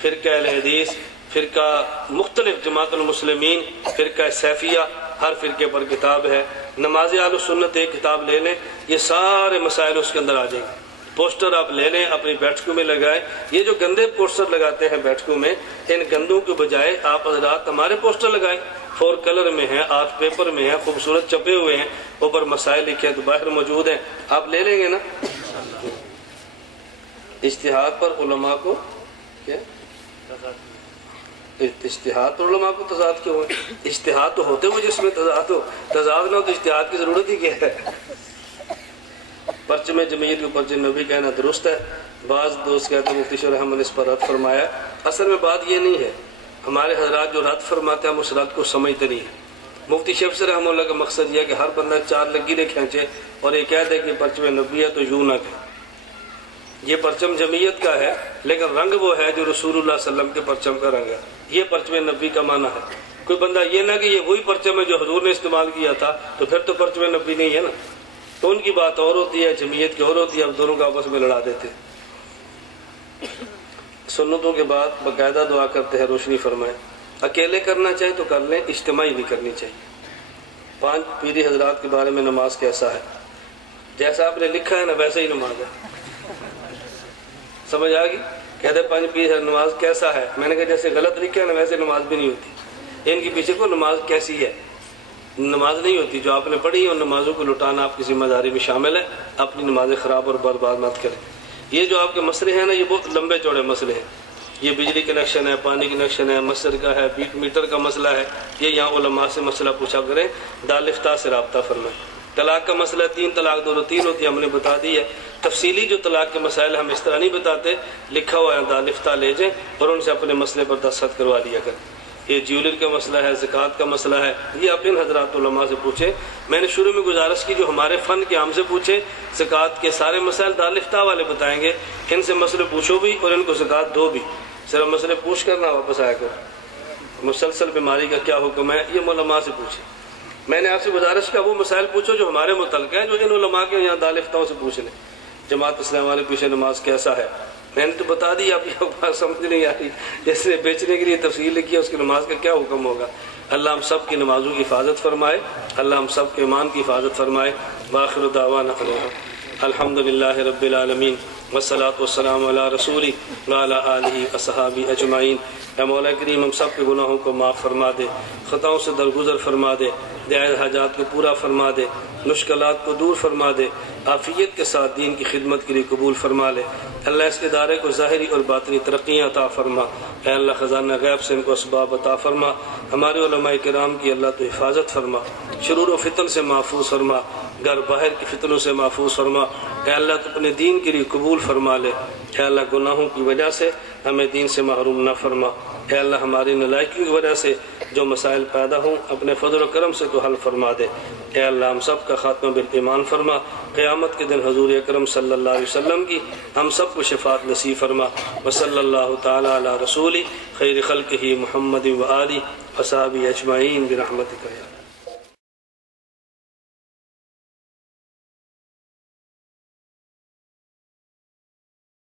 فرقہ اہل حدیث، فرقہ مختلف جماعت المسلمین، فرقہ سیفیہ، ہر فرقے پر کتاب ہے۔ نماز اہل سنت ایک کتاب لے لیں، یہ سارے مسائل اس کے اندر آ جائیں گے۔ پوسٹر آپ لے لیں، اپنی بیٹھکوں میں لگائیں۔ یہ جو گندے پوسٹر لگاتے ہیں بیٹھکوں میں، ان گندوں کے بجائے آپ حضرات ہمارے پوسٹر لگائیں، 4 کلر میں ہیں، 8 پیپر میں ہیں، خوبصورت چھپے ہوئے ہیں، اوپر مسائل لکھے ہیں تو باہر موجود ہیں، آپ لے لیں گے نا۔ اجتہاد پر علماء کو کیا اجتہاد پر علماء کو تضاد کیوں ہے؟ اجتہاد تو ہوتے ہوئے جس میں تضاد ہو، تضاد نہ ہو تو اجتہاد کی ضرورت ہی کیا ہے؟ پرچم جمعیت کو پرچم نبی کہنا درست ہے۔ بعض دوست کہتے ہیں مفتی شاہ رحمۃ نے اس پر رد فرمایا، اصل میں بات یہ نہیں ہے، ہمارے حضرات جو رد فرماتے ہیں ہم اس رد کو سمجھتے نہیں ہیں۔ مفتی شیخ سے رحمہ اللہ کا مقصد یہ ہے کہ ہر بندہ 4 لکیریں کھینچے اور یہ کہہ دے کہ پرچم نبی ہے تو یوں نہ کہ یہ پرچم جمعیت کا ہے، لیکن رنگ وہ ہے جو رسول اللہ صلی اللہ علیہ وسلم کے پرچم کا رنگ ہے، یہ پرچم نبی کا معنی ہے۔ کوئی بندہ یہ نہ کہ یہ وہی پرچم ہے جو حضور نے استعمال کیا تھا تو پھر تو پرچم نبی نہیں ہے نا۔ تو ان کی بات اور ہوتی ہے، جمعیت کی اور ہوتی ہے، اب دونوں کو آپس میں لڑا دیتے۔ سنتوں کے بعد باقاعدہ دعا کرتے ہیں، روشنی فرمائیں۔ اکیلے کرنا چاہے تو کر لیں، اجتماعی نہیں کرنی چاہیے۔ 5 پیری حضرات کے بارے میں نماز کیسا ہے؟ جیسا آپ نے لکھا ہے نا ویسے ہی نماز ہے، سمجھ آ گئی؟ کہتے 5 پیری نماز کیسا ہے، میں نے کہا جیسے غلط لکھا ہے نا ویسے نماز بھی نہیں ہوتی۔ ان کے پیچھے کو نماز کیسی ہے، نماز نہیں ہوتی جو آپ نے پڑھی ہے، اور نمازوں کو لٹانا آپ کی ذمہ داری میں شامل ہے، اپنی نمازیں خراب اور برباد مت کریں۔ یہ جو آپ کے مسئلے ہیں نا یہ بہت لمبے چوڑے مسئلے ہیں. یہ بجلی کنیکشن ہے، پانی کنیکشن ہے، مسجد کا ہے، میٹر کا مسئلہ ہے. یہ یہاں علماء سے مسئلہ پوچھا کریں، دارالفتاء سے رابطہ فرمائیں. طلاق کا مسئلہ 3 طلاق 2 3 ہوتی ہے، ہم نے بتا دی ہے. تفصیلی جو طلاق کے مسائل ہم اس طرح نہیں بتاتے، لکھا ہوا ہے دارالفتاء لے جائیں اور ان سے اپنے مسئلے پر دستخط کروا لیا کریں. یہ جیولر کا مسئلہ ہے، زکوٰۃ کا مسئلہ ہے، یہ آپ ان حضرات علماء سے پوچھیں. میں نے شروع میں گزارش کی جو ہمارے فن کے ہم سے پوچھے، زکوٰۃ کے سارے مسائل دارالفتاء والے بتائیں گے. ان سے مسئلے پوچھو بھی اور ان کو زکوٰۃ دو بھی. صرف مسئلے پوچھ کر نہ واپس آیا کر. مسلسل بیماری کا کیا حکم ہے یہ علماء سے پوچھیں. میں نے آپ سے گزارش کیا وہ مسائل پوچھو جو ہمارے متعلق ہیں، جو ان علماء کے یہاں دارالفتاء سے پوچھ لیں. جماعت اسلامی والے پیچھے نماز کیسا ہے، میں نے تو بتا دی، آپ یہ بات سمجھ نہیں آ رہی. جیسے بیچنے کے لیے تفصیل لکھی ہے اس کی نماز کا کیا حکم ہوگا. اللہ ہم سب کی نمازوں کی حفاظت فرمائے، اللہ ہم سب کے ایمان کی حفاظت فرمائے. وآخر دعوانا الحمد للہ رب العالمین والصلاة والسلام علی رسولی وعلی آلہ وصحابہ اجمعین. اے مولا کریم ہم سب کے گناہوں کو معاف فرما دے، خطاؤں سے درگزر فرما دے، جائز حاجات کو پورا فرما دے، مشکلات کو دور فرما دے، عافیت کے ساتھ دین کی خدمت کے لیے قبول فرما لے. اللہ اس ادارے کو ظاہری اور باطنی ترقیاں عطا فرما. اے اللہ خزانہ غیب سے ان کو اسباب عطا فرما. ہمارے علماء کرام کی اللہ تو حفاظت فرما، شرور و فتن سے محفوظ فرما، گھر باہر کی فتنوں سے محفوظ فرما. اے اللہ تو اپنے دین کے لیے قبول فرما لے. اے اللہ گناہوں کی وجہ سے ہمیں دین سے محروم نہ فرما. اے اللہ ہماری نالائکی کی وجہ سے جو مسائل پیدا ہوں اپنے فضل و کرم سے تو حل فرما دے. اے اللہ ہم سب کا خاتمہ بالایمان فرما. قیامت کے دن حضور اکرم صلی اللہ علیہ وسلم کی ہم سب کو شفاعت نصیب فرما. وصلی اللہ تعالی علی رسول خیر خلقہ محمد و آلہ وصحبہ اجمعین برحمتک یا